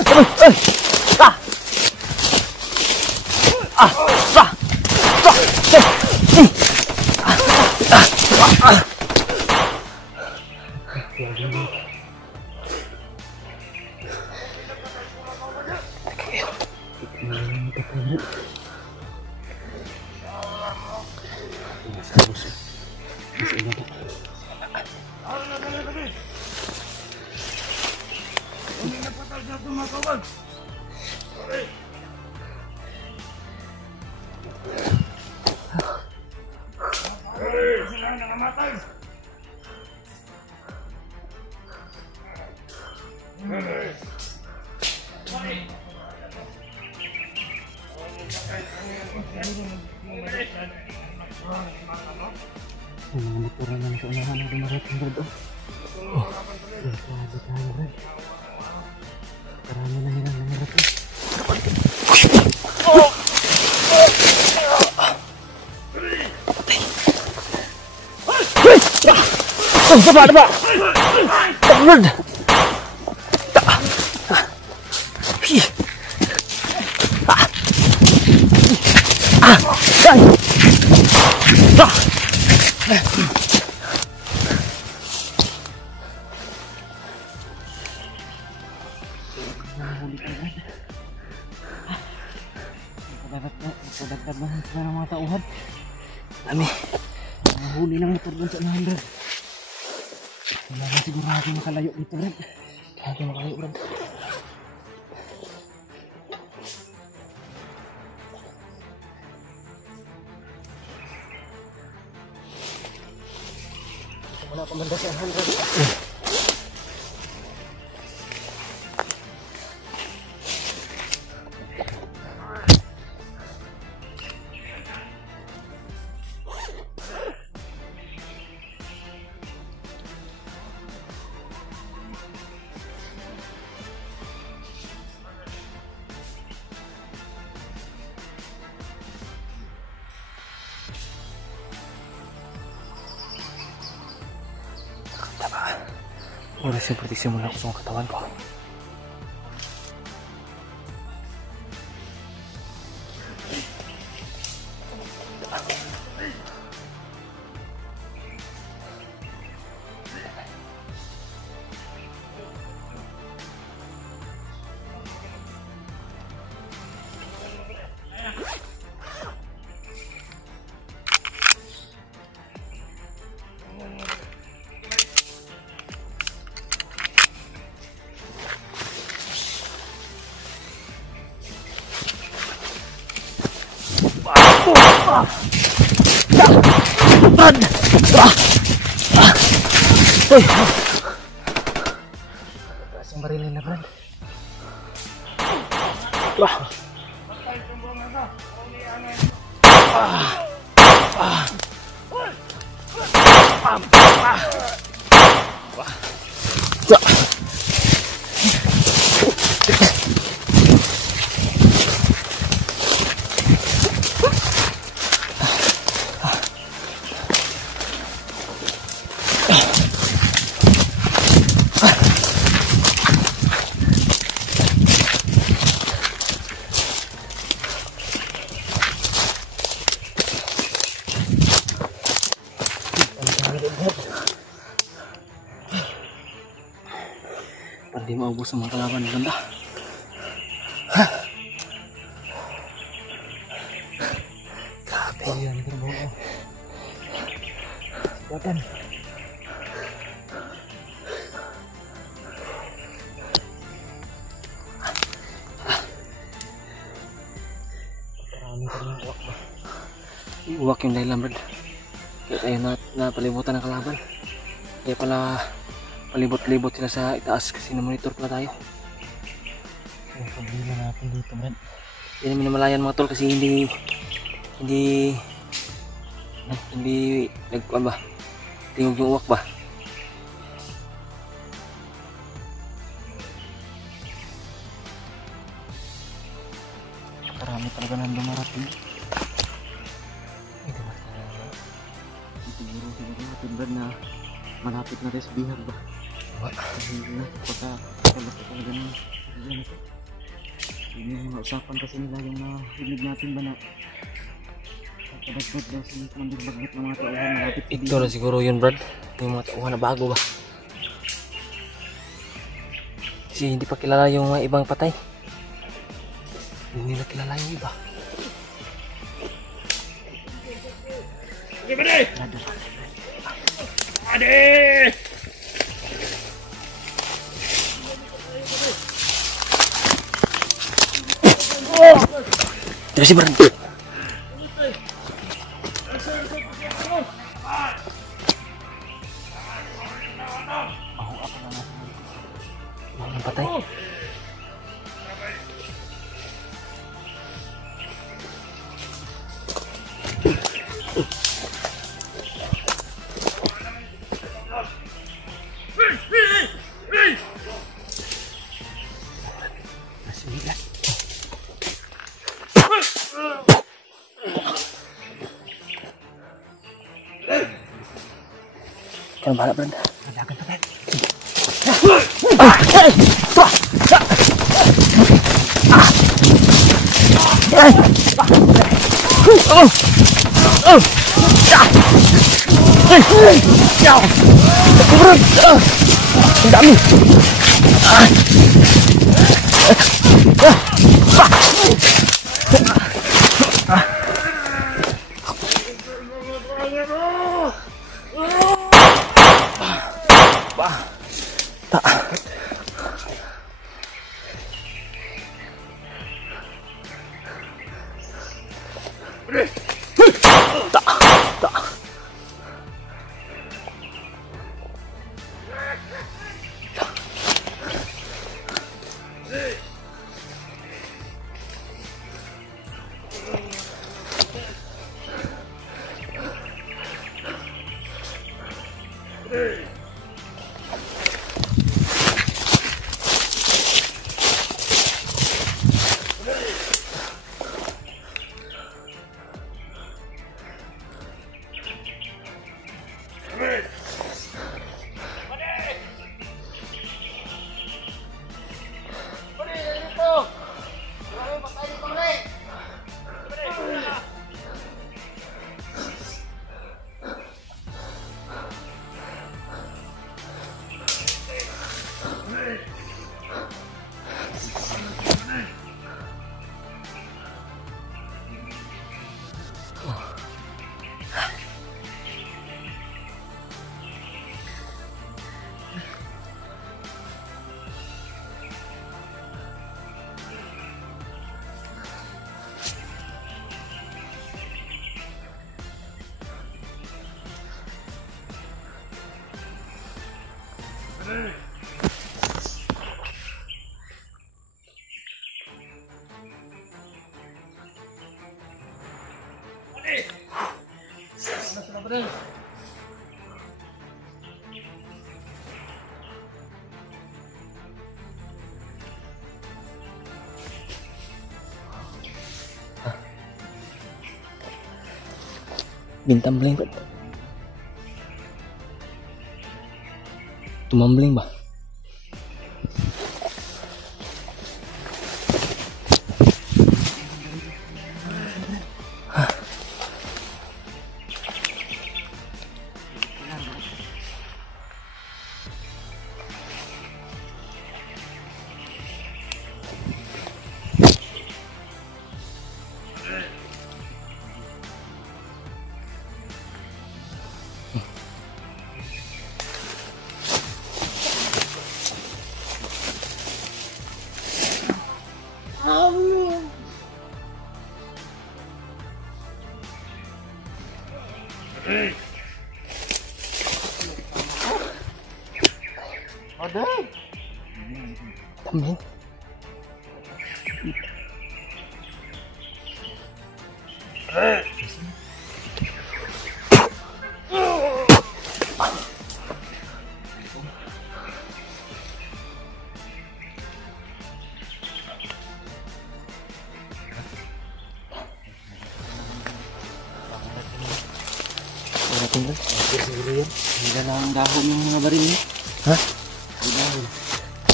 motoran na sa unahan ang dumarating Brad. Oh, grabe tayo Brad. Karami na nilang namarating. Oh! Oh, baba! Brad! Padagdag na sila ng mga tauhan. Dami. Nahuli ng motor doon sa 900. Wala na siguro natin makalayo dito, Brad. Natin makalayo, Brad. Wala pa man sa 100. Oras yung proteksyon muna ko sa katawan ko. Taas yung barilin na, Brad. Para di maubos ang mga kalaban ng ganda. Grabe yun, grabe. Laban. Marami pa rin uwak ba? Uwak yung dahilan, Brad. Kaya tayo napalibutan ng kalaban. Kaya pala palibot-libot sila sa itaas kasi na-monitor pala tayo. Ang problema natin dito, Brad. Hindi namin namalayan mga tol kasi hindi nagkuhan ba? Tingog yung uwak ba? Marami talaga nang dumarating. Ay, siguro natin, Brad, na malapit na rin sa bihag ba? Hindi na, pagka-kalapit talaga ng yan ito. Hindi na mausapan kasi nila yung hilig natin ba na pagkabagbat daw si Commander Bagnet ng mga tauhan malapit sa bihag. Ito na siguro yun, Brad. Yung mga tauhan na bago ba? Kasi hindi pa kilala yung ibang patay. Hindi nila kilala yung iba. Ade! Ade! Terus si Brad. Ang patay. Kan bahala, Brad. Lagan pa, Brad. Ang dami. Bintambling ba? Tumambling ba? Tambling. Siguro yan. Hindi na ang dahon yung mga baril niya. Ha? Ang dahon.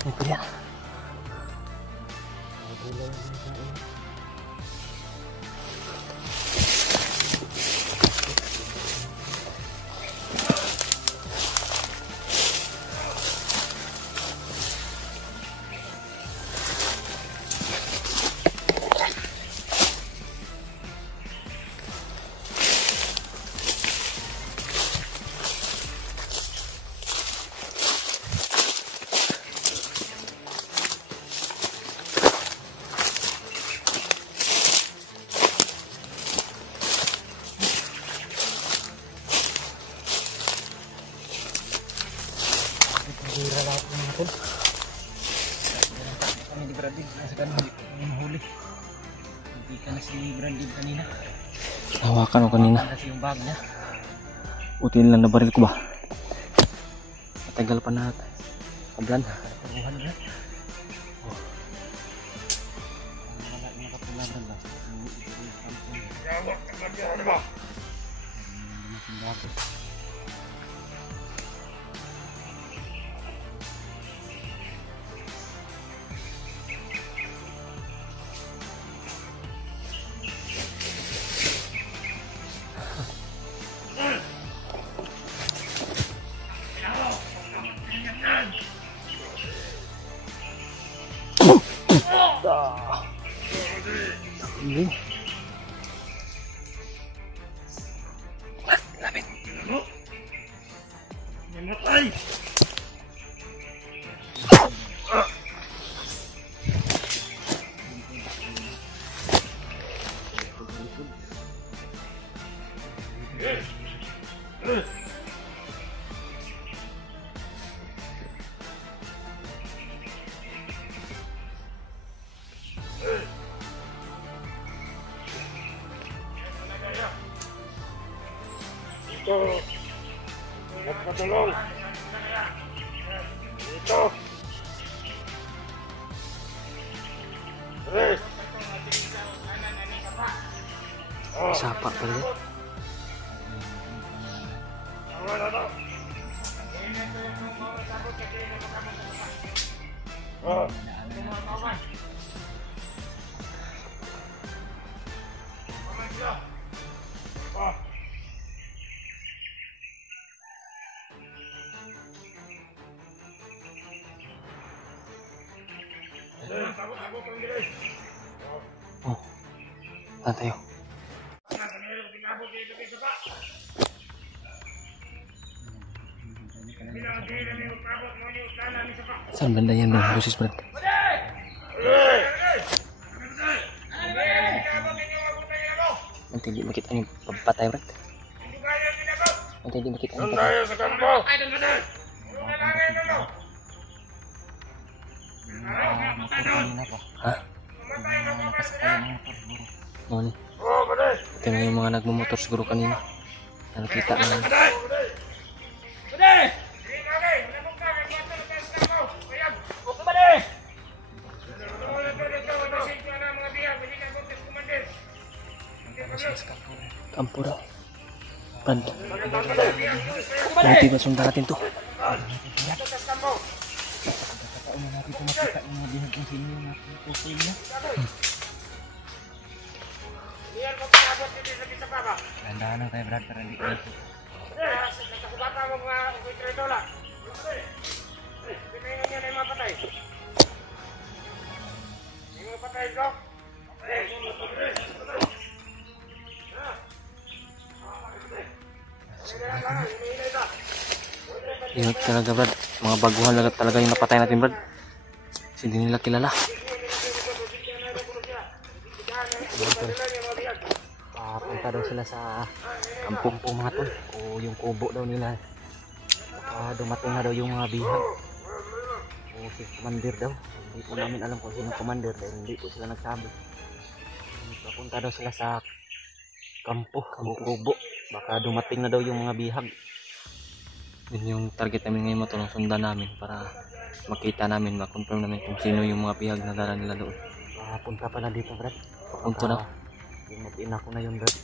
Ito yan. Hira lahat ng natin. Kami di Brandon. Nasa kanina hindi mahuli. Hindi ka na si Brandon kanina. Hawakan ko kanina. Kasi yung bag niya. Util lang na baril ko ba? Matagal pa natin. Kablan. Taruhan na. Oh. Wala yung kapularan ba? Yawak ka ba dyan ba? Ini. Lapit. Namatay. Ito. At matulong. Ito. Tres. Sapa pala yan. Oh. Oh. Oh. Saan tayo? Saan banda yan bang boses Brad? Nanti di makita yung pagpatay Brad. Nanti di makita yung Doon tayo sa kampo. motor kanina po. Ha? Yung nakasakay ng motor siguro. Oo ni. Ito na yung mga nagmumotor siguro kanina. Nakita na lang. Kampo daw. Brad. Nanti ba sundan natin to? Landahan lang tayo, Brad, para hindi ko ito. Ingat talaga, Brad. Mga baguhan lang talaga yung napatay natin, Brad. Kasi hindi nila kilala. Papunta daw sila sa kampong po mga tol. O yung kubo daw nila. Baka dumating na daw yung mga bihag. O si commander daw. Hindi po namin alam kung sino commander dahil hindi po sila nagsabi. Papunta daw sila sa kampo o kubo. Baka dumating na daw yung mga bihag. Yun yung target namin ngayon, matulong sundan namin para makita namin, makonfirm namin kung sino yung mga bihag na dala nila doon. Punta pala dito, Brad. Punta daw. Mag-ina ko na yun, Brad.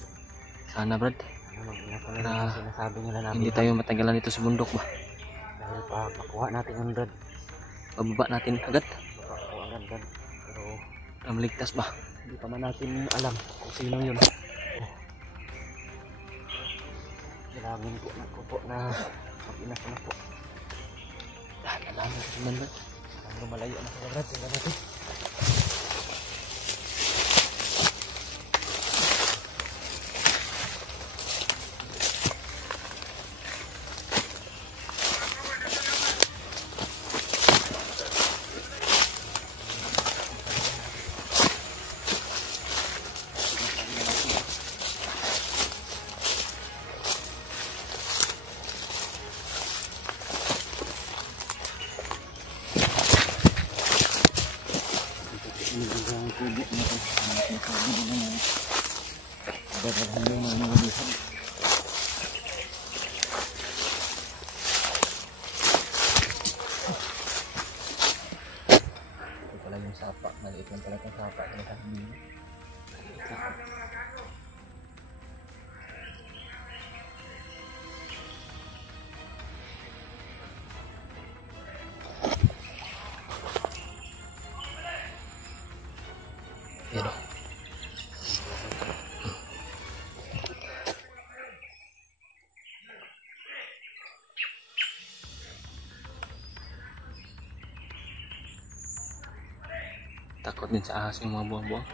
Sana, Brad. Mag-ina ko na yung sinasabi nila namin. Hindi tayo matagalan dito sa bundok ba? Dahil pa makuha natin yun, Brad. Pababa natin agad. Makuha agad, Brad. Pero namaligtas ba? Hindi pa man natin alam kung sino yun. Kailangan po na mag-ina ko na po. Dahan na namin sa Brad. Parang lumalayo na sila, Brad. Tingnan natin. Sapa, maliit lang pala itong sapa. Yan o. Takot din sa ahas yung mga buwang-buwang.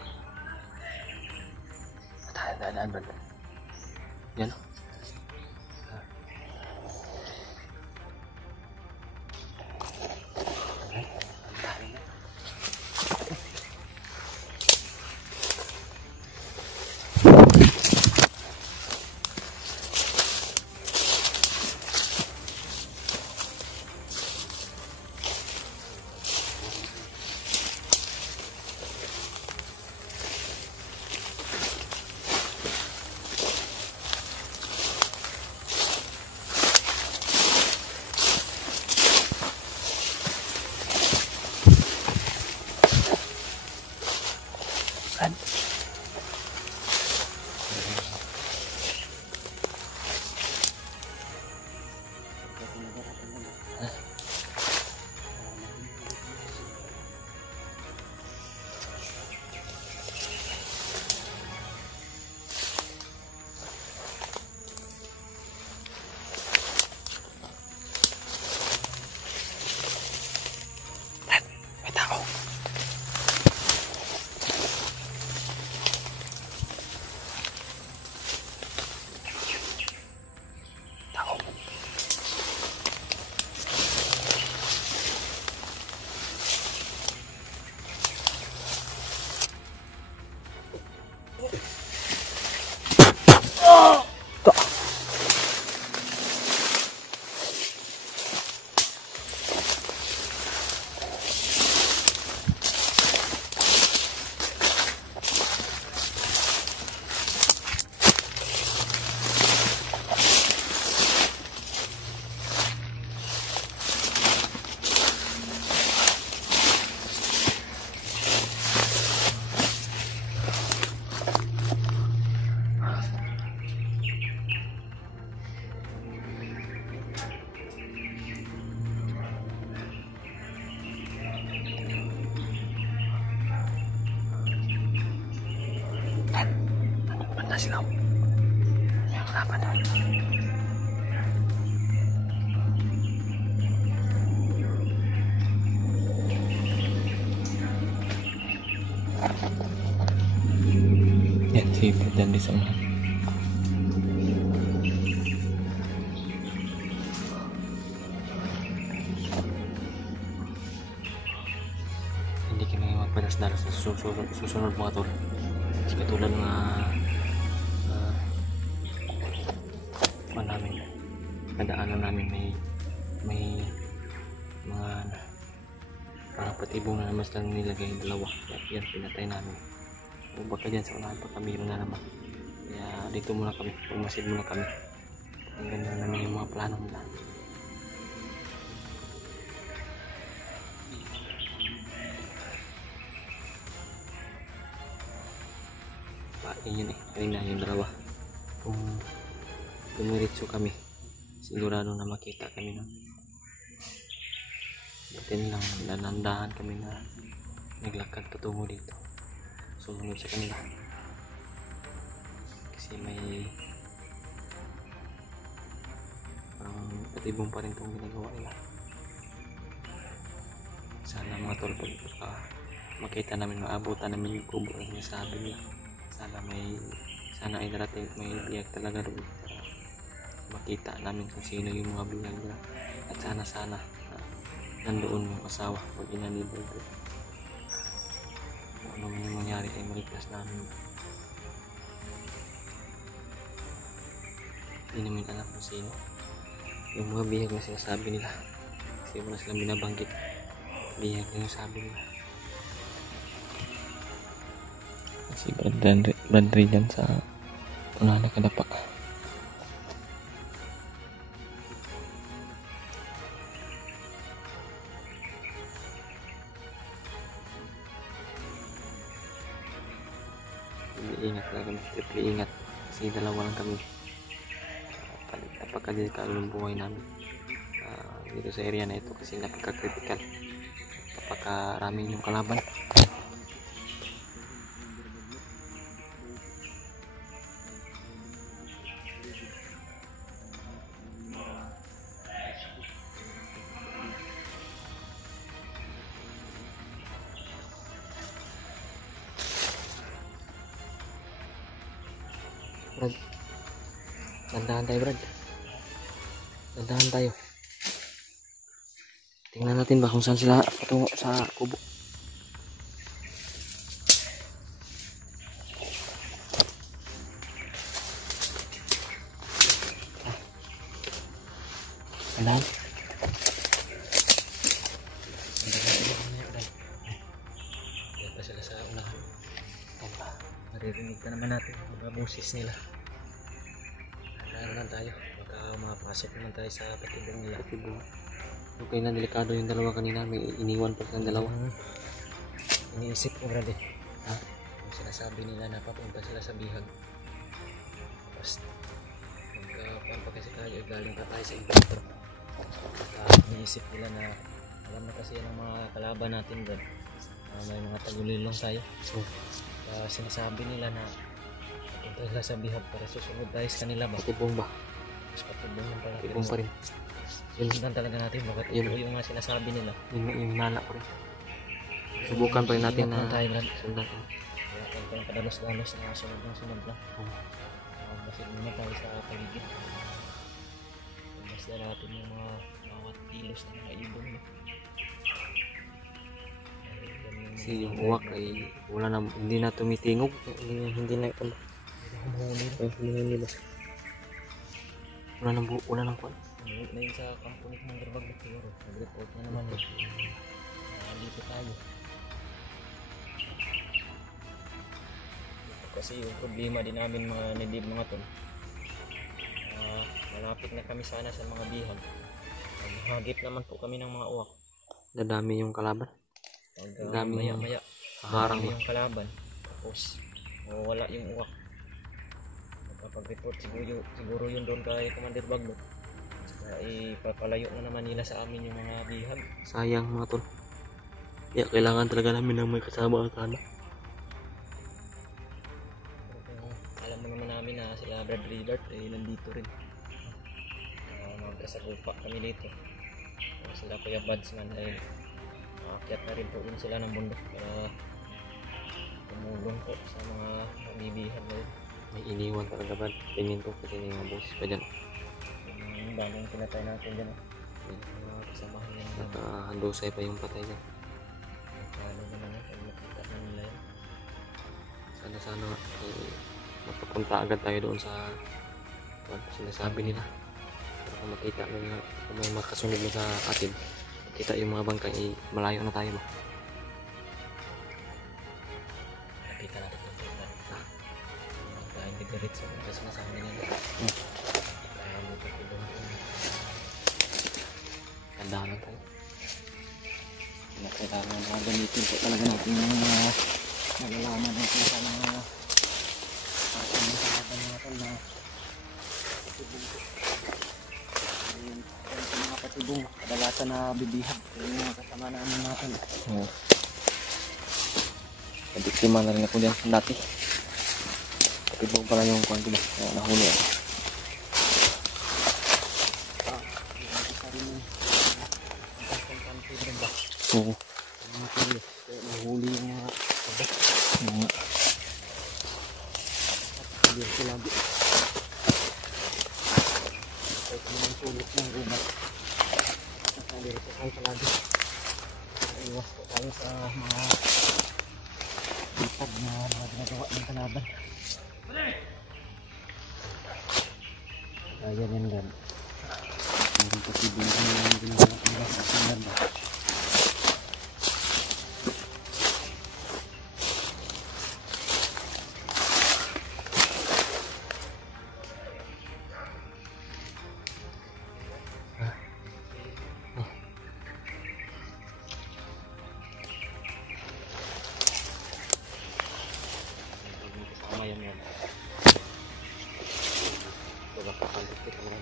Daan, Brad. Yan o. sila. May kalaban doon. Yan, si Predan di sa unahan. Hindi kami magpadasdala sa susunod mga tol. Kasi katulad ng namin, nadaanan namin may mga patibong na naman lang nilagay dalawa. Yan, pinatay namin. O baka dyan sa unahan pa kami na naman. Kaya dito muna kami, pumasid muna kami. Ang ganda namin yung mga plano nila. Yun kanina yung dalawa. Kung dumiretso kami, sigurado na makita kami nun. Butin lang, nanandahan kami na naglakad patungo dito. Sumunod sa kanila. Kasi may parang patibong pa rin itong ginagawa nila. Sana mga tol, pagka makita namin, maabutan namin yung kubo na sinasabi nila. Sana ay darating, may biyag talaga doon para makita namin kung sino yung mga biyag nila. At sana nandoon yung asawa pag inanibay ko. Kung ano man yung mangyari ay maligtas namin. Hindi namin alam kung sino yung mga biyag na sinasabi nila. Kasi wala silang binabanggit. Biyag na yung sabi nila. Si Brad Regan sa unahan na kadapa. Ingat talaga kami, triple ingat kasi dalawa lang kami. Napaka-delikado ng buhay namin dito sa area na ito kasi napaka-critical, napaka-rami yung kalaban. Brad, dandahan tayo Brad, dandahan tayo. Tingnan natin ba kung saan sila patungo sa kubo. Dandahan. Diyan pa sila sa unahan. Maririnig ka naman natin ang mga boses nila. Ano naman tayo, baka mapasok naman tayo sa patibong nila. Okay na, delikado yung dalawa kanina, may iniwan pa silang dalawa. Iniisip ko Brad yung sinasabi nila na papunta sila sa bihag. Tapos magkapan pa kasi tayo, galing pa tayo sa impactor. Iniisip nila na alam na kasi yan ang mga kalaban natin Brad. May mga tagulilong tayo. So sinasabi nila na papunta sila sa bihag para susunod tayo sa kanila ba? Patibong ba? Mas patibong lang pala. Patibong pa rin. Sundan talaga natin bakit yung mga sinasabi nila. Yung nana ko rin. Subukan pa rin natin na sundan. Kaya kung tayong padalos-dalos na sunod lang. Basid muna tayo sa paligid. Basid natin yung mga bawat kilos ng mga ibon. Kasi yung uwak ay wala na, hindi na tumitingog, hindi na humuhuli ba? Wala nang kwan. Na yun sa kampo ni Commander Bagbag siguro, nag-report na naman dito tayo. Kasi yung problema din namin mga nidib mga tol, malapit na kami sana sa mga bihag. Maghagip naman po kami ng mga uwak. Dadami yung kalaban. Dami yung harang yung kalaban. Tapos wala yung uwak. Magpapag-report siguro yun doon kay Commander Bagbag. Ipapalayo na naman nila sa amin yung mga bihag. Sayang mga tol. Kaya kailangan talaga namin ng may kasama ang kana. Alam mo naman namin Bart ay nandito rin. Magkasagupa kami dito. Sila Kuya Buds man ay aakyat na rin po rin sila ng bundok para tumulong po sa mga nabibihan na yun. May iniwan talaga ba? Tingin ko kasi may mga boses pa dyan. Yung daming pinatay natin dyan. Yung mga kasamahan niya. Nakahandusay pa yung patay niya. Ano naman na, pag makita na nila yun. Sana mapapunta agad tayo doon sa sinasabi nila. Para kung makita nila, kung may makasunod na sa atin, makita yung mga bangkay, malayo na tayo ba? Nakita natin yung kita. Dahil hindi diretso yung sinasabi nila. Kaya mo ito doon. Kandahan lang tayo. Kailangan mga gamitin po talaga natin yung nalalaman natin sa mga ating masalaban natin na patibong po. Yung mga patibong kadalasan na bibihag yung mga kasama namin natin. Nabiktima na rin ako dyan dati. Patibong pala yung kuwan ko ba? Nahuli ako. Oo. Mga tuloy. Kaya nahuli yung mga kabak. Sabihan ko lagi. Kahit naman tulog ng ubat. Nakaliri ko tayo palagi. Iwas ko tayo sa mga bitag na mga ginagawa ng kalaban. Kaya yan gan. Meron kasi bunga na yung ginagawa ng kalaban. Ayan yan. Wala pa kaldit mo rin.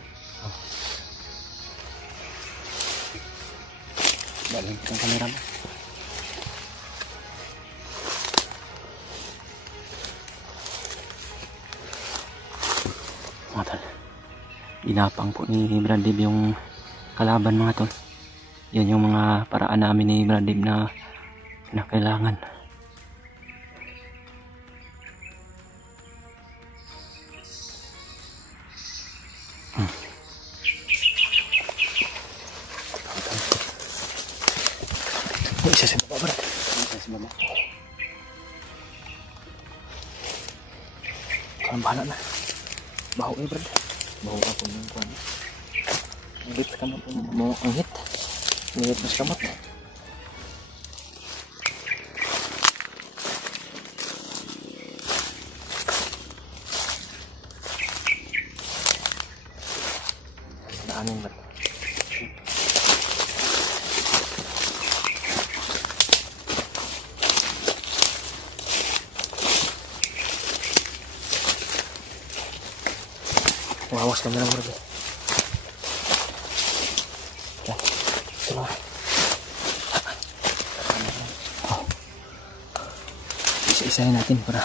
Balik ang kamera mo. Mga tol, inapang po ni Brad Dave yung kalaban mga tol. Yan yung mga paraan namin ni Brad Dave na kinakailangan. Isa sa baba, Brad. Isa sa baba. Ang bahala na. Baho eh, Brad. Baho ka po ng kuwan. Ngit ka mo po. Ang hit. Ngit mas kamot. Daanin, Brad. Awas kami ng murag. Yan. Ito isa-isahin natin para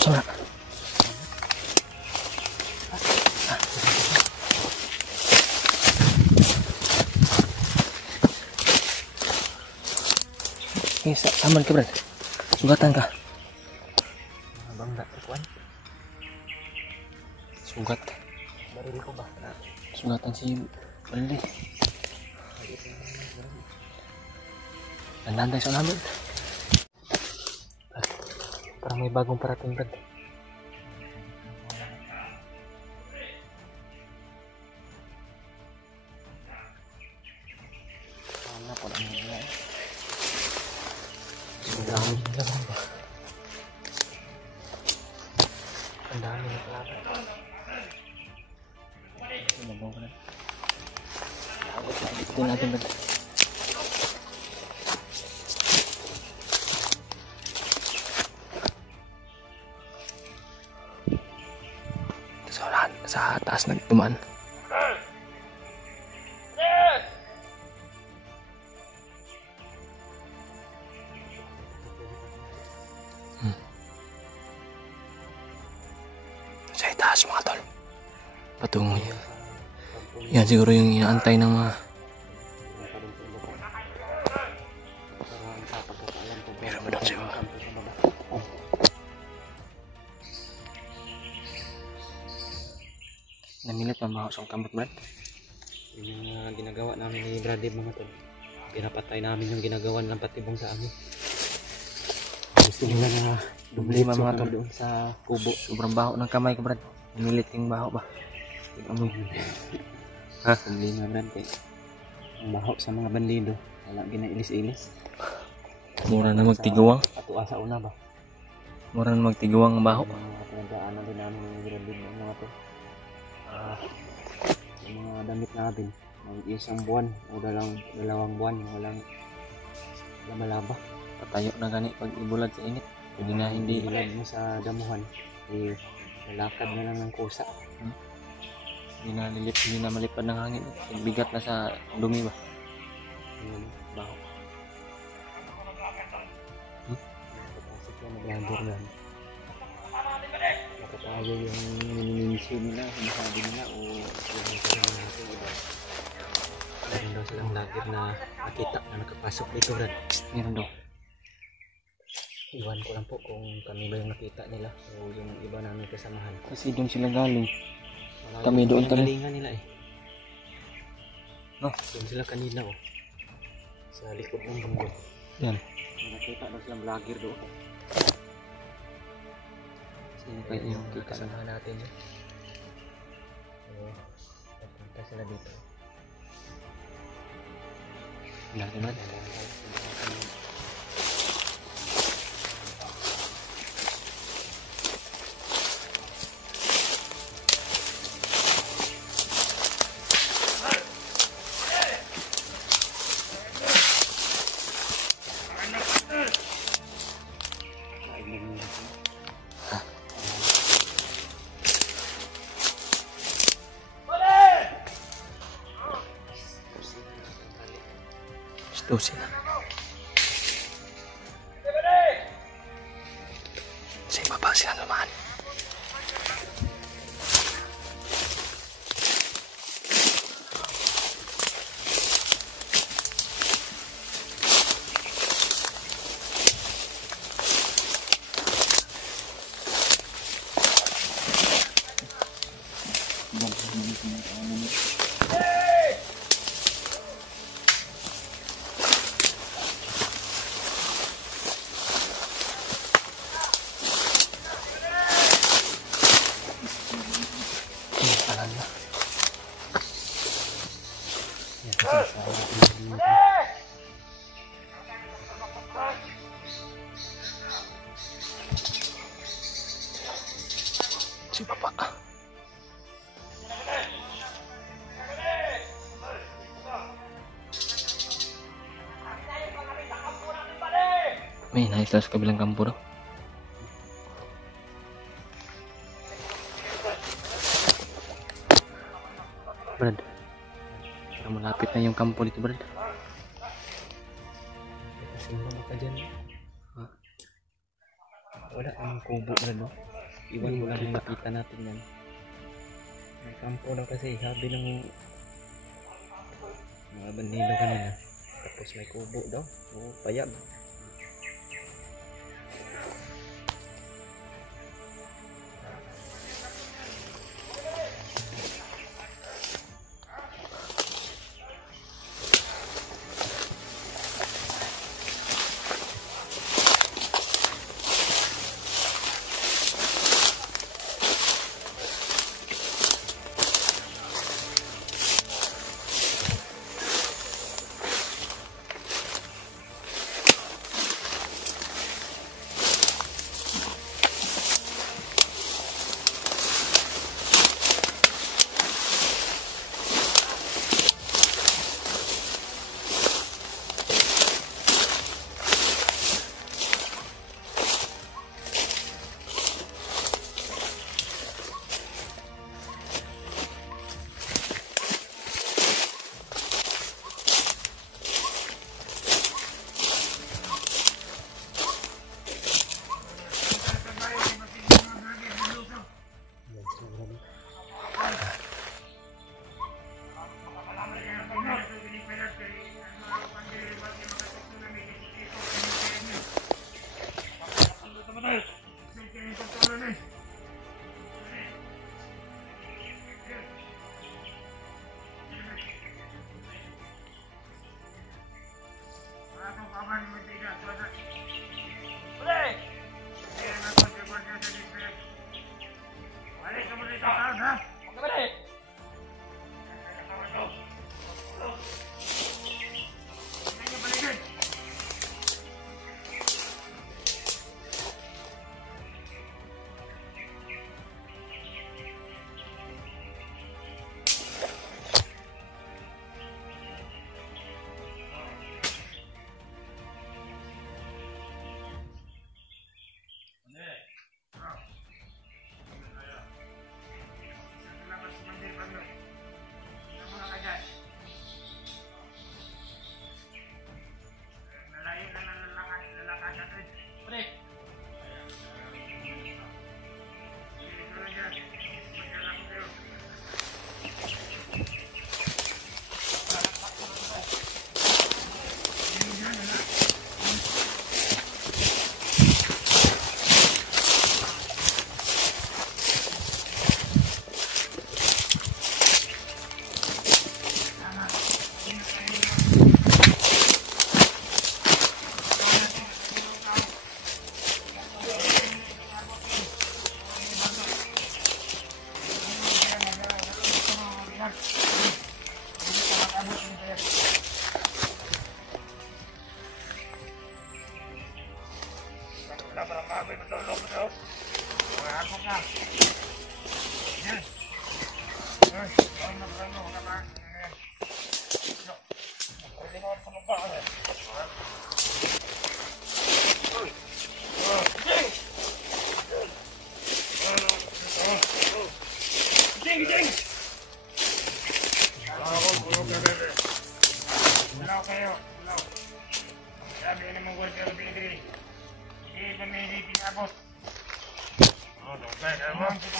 Sama. Aman ka, Brad. Sugatan ka. Bangga, kuan. Sugat. Baril ko ba? Sugatan si Brad. Nanday sa namin. Parang may bagong parating, Brad. Sana pala nila. Sudah ba? Pasukin natin Brad. Sa taas nagtumaan. Sa itaas mga tol. Patungo yan. Yan siguro yung inaantay ng mga meron ba daw siya? Namilit pa mga usang kamot Brad. Yung mga ginagawa namin ni Brad mga tol. Pinapatay namin yung ginagawa ng patibong sa amin. Gusto nila na Dubli mga tol. doon sa kubo. Sobrang baho ng kamay ko Brad. Namilit yung baho ba? Amoy. Ha? Hindi na Brad kay ang baho sa mga bandido. Wala ginailis-ilis. Mura na magtiguang. Atua sa una ba? Mura na magtiguang ang baho. Mga pinagdaanan din namin ng Brad mga tol. Yung mga damit natin isang buwan o dalawang buwan walang malaba. Patayo na gani pag ibulad sa init. Pwede na hindi Ilad mo sa damuhan lalakad na lang ng kusa. hindi na malipad ng hangin. Bigat na sa dumi ba? Baho. Nakapasok yan na vlogger yan. Nakatayo yung miniminisyo nila, sinasabi nila o yung kasama natin iba. Meron daw silang vlogger na nakita na nakapasok dito Brad. Meron daw. Iwan ko lang po kung kami ba yung nakita nila o yung iba namin kasamahan. Kasi doon sila galing. Malayo Kami doon yung kami. galingan nila eh. No? Doon sila kanina oh. Sa likod ng bundok. Yan. Nakita daw silang vlogger doon. Sino kaya yung kita na? Kasamahan natin yun. So, napunta sila dito. Wala naman. Gusto sila. Sa ibaba sila naman. Si Papa. May nakita sa kabilang kampo daw. Brad, parang malapit na yung kampo dito Brad. Simba mo ka dyan. Ha? Wala ang kubo na no? Iwan mo lang yung nakita natin yan. May kampo daw kasi sabi ng mga bandido kanina. Tapos may kubo daw. O payag. kawan bertiga, suara. Boleh. Saya nak kerja di sini. Balik kamu di sana, ha? Oke, balik. Ini balikin.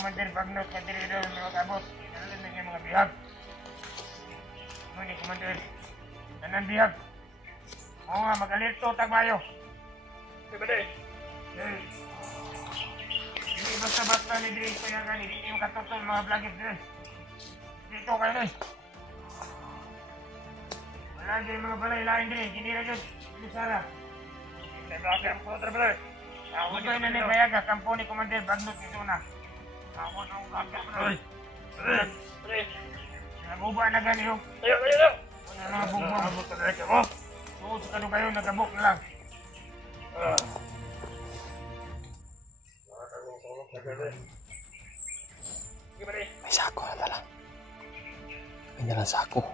Komandan Bagnot Madrid daw nakakabot. Inalan na mga bihag. Ni Komandan. Tanan bihag. Oo nga, mag-alerto tagmayo. Diba de? Hindi basta-basta ni Drake kaya ka, hindi yung katotol mga vlogger din. Dito kayo na. Wala dyan mga balay lain din. Hindi na dyan. Hindi sana. Hindi ba ang kontra balay? Ito yung nanibayaga, kampo ni Komandan Bagnot ito na. Ako na ang gagawin mo na. Naguba na ganyo. Tayo. Wala na bubo. Abot ka na mo. Tuos ka doon kayo, nagabok na lang. May sako na lang. May nalang sako.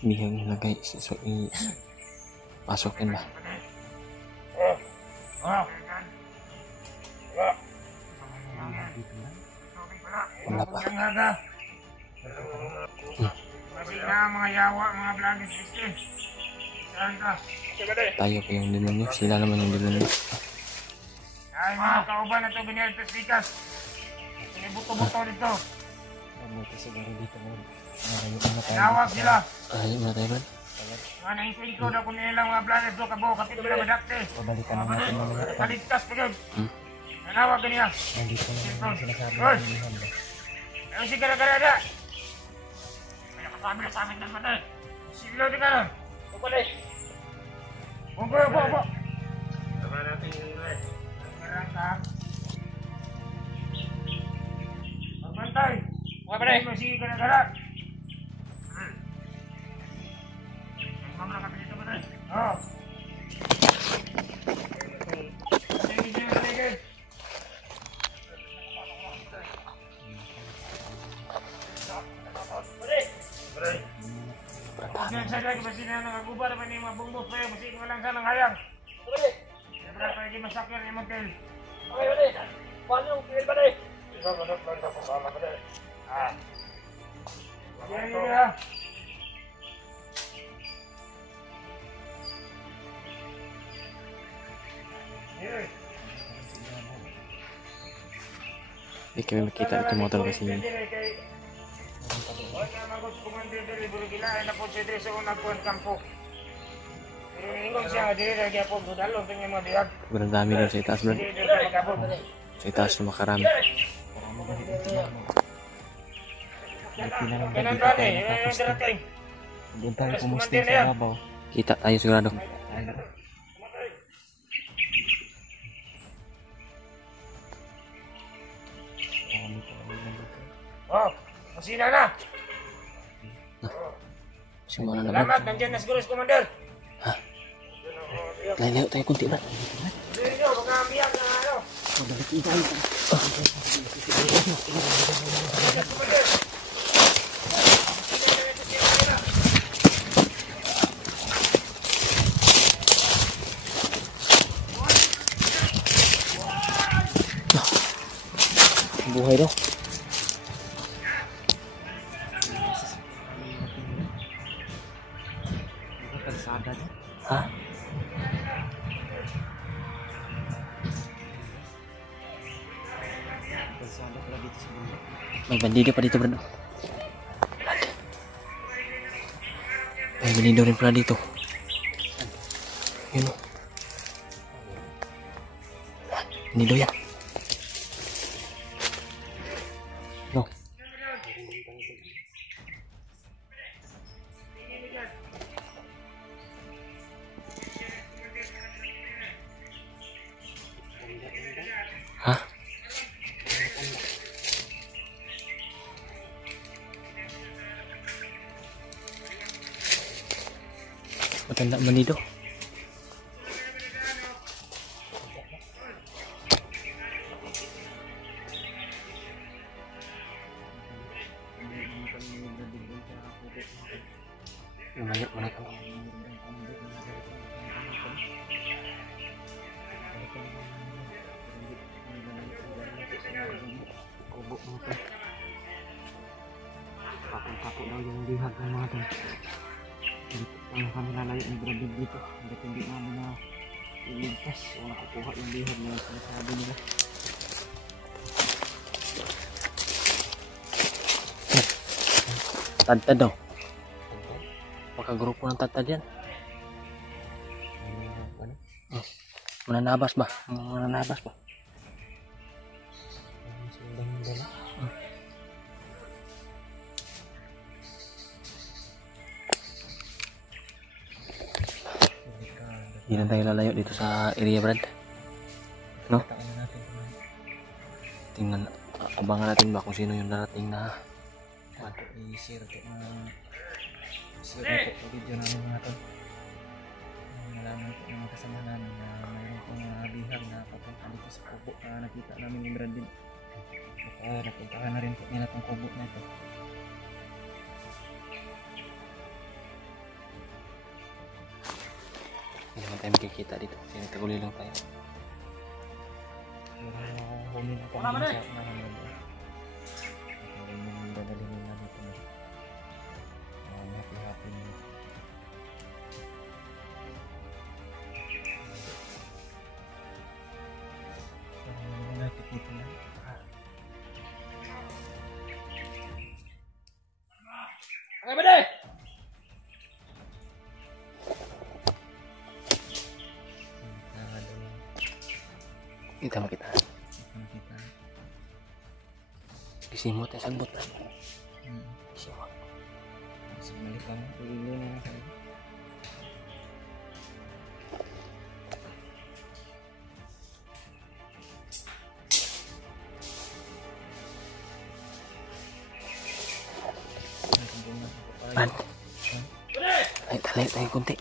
Hindi kang ilagay. Pasukin ba? Wala pa. Mati na mga yawa, mga vlogger system. Saan ka? Tayo pa yung demonyo. Sila naman yung demonyo. Ay mga kauban na ito, biniltas bikas. Sinibuto-buto dito. Nawag sila. Ay, matay ba? Mga naingko na kung nilang mga vlogger doon kabo, kapit na madakte. Pabalikan naman natin mamaya. Kaligtas pa yun. Nanawag ka niya. Nandito na yung sinasabi ng inihan. Ano si gara-gara? May nakasabi na sa amin ng matay. Silaw di ka na. Pupalay. Upo. Tama natin yung red. Marang ka. Magbantay. Pupalay. Sige gara-gara. Mamla ka dito matay. Oo. Sige. Yan sa lagi masih na nakagubar pa ni mga bungbos pa yung masih ko lang sanang hayang. Siyempre pa yung masakyan ni Montel. Okay, bade. Paano yung kill, bade? Isa, manot lang sa pangkala, bade. Yan. Hindi kami makita ito motor kasi Wala magos Komandan diri buligilaan na po siya diri sa unang puan kampo. Ingon siya nga diri lagi po budalon tingin mo bihag. sobrang dami daw sa itaas, bro. Sa itaas na makarami. Buti na lang Yan ang dito brad tayo eh. Yan ang natapos na. darating. Doon tayo Mas pumustin kumantin na yan. sa babaw. Kita tayo sigurado. Tayo. Oh, masina na. Simula na Salamat, ba? nandiyan na siguro si Commander. Layo tayo kunti na. Hindi nyo, mag-aambiyak na ano. Buhay daw. Kalsada din. Ha? Kalsada pala dito sa bundok. May bandido pa dito, Brad. May bandido rin pala dito. Yun o. Bandido yan. No. Ha? Matanda bandido. Lumayo muna kami. Kubo mo to. Kapag-kapo daw yung lihat ng mga to. Dito ang kami lalayo ni Brad dito. Hindi namin na iligtas o nakukuha yung lihat na sinasabi nila. Tad-tad daw. Makagrupo ng tad-tad yan. Mananabas ba? Mananabas ba? Hindi na tayo lalayo dito sa area, Brad. No? Takaan na natin. Tingnan, abangan natin ba kung sino yung darating na I-share ko na po video namin mga to. Nalaman po ng kasama namin na mayroon pong mga bihag na papunta dito sa kubo na nakita namin ni Brad din. Baka napuntahan na rin po nila itong kubo na ito. hindi naman tayo makikita dito. Sinitaguli lang tayo. Huli na kami sa namin. Yung dadalhin nila dito na happy-happy nila. Natin dito na. Ang bade! Kita makita. Nakita. Isimot tayo sagbot na. Isimot. Balik kami. Ulilo na lang kami. Brad. Ay, talay tayo kunti.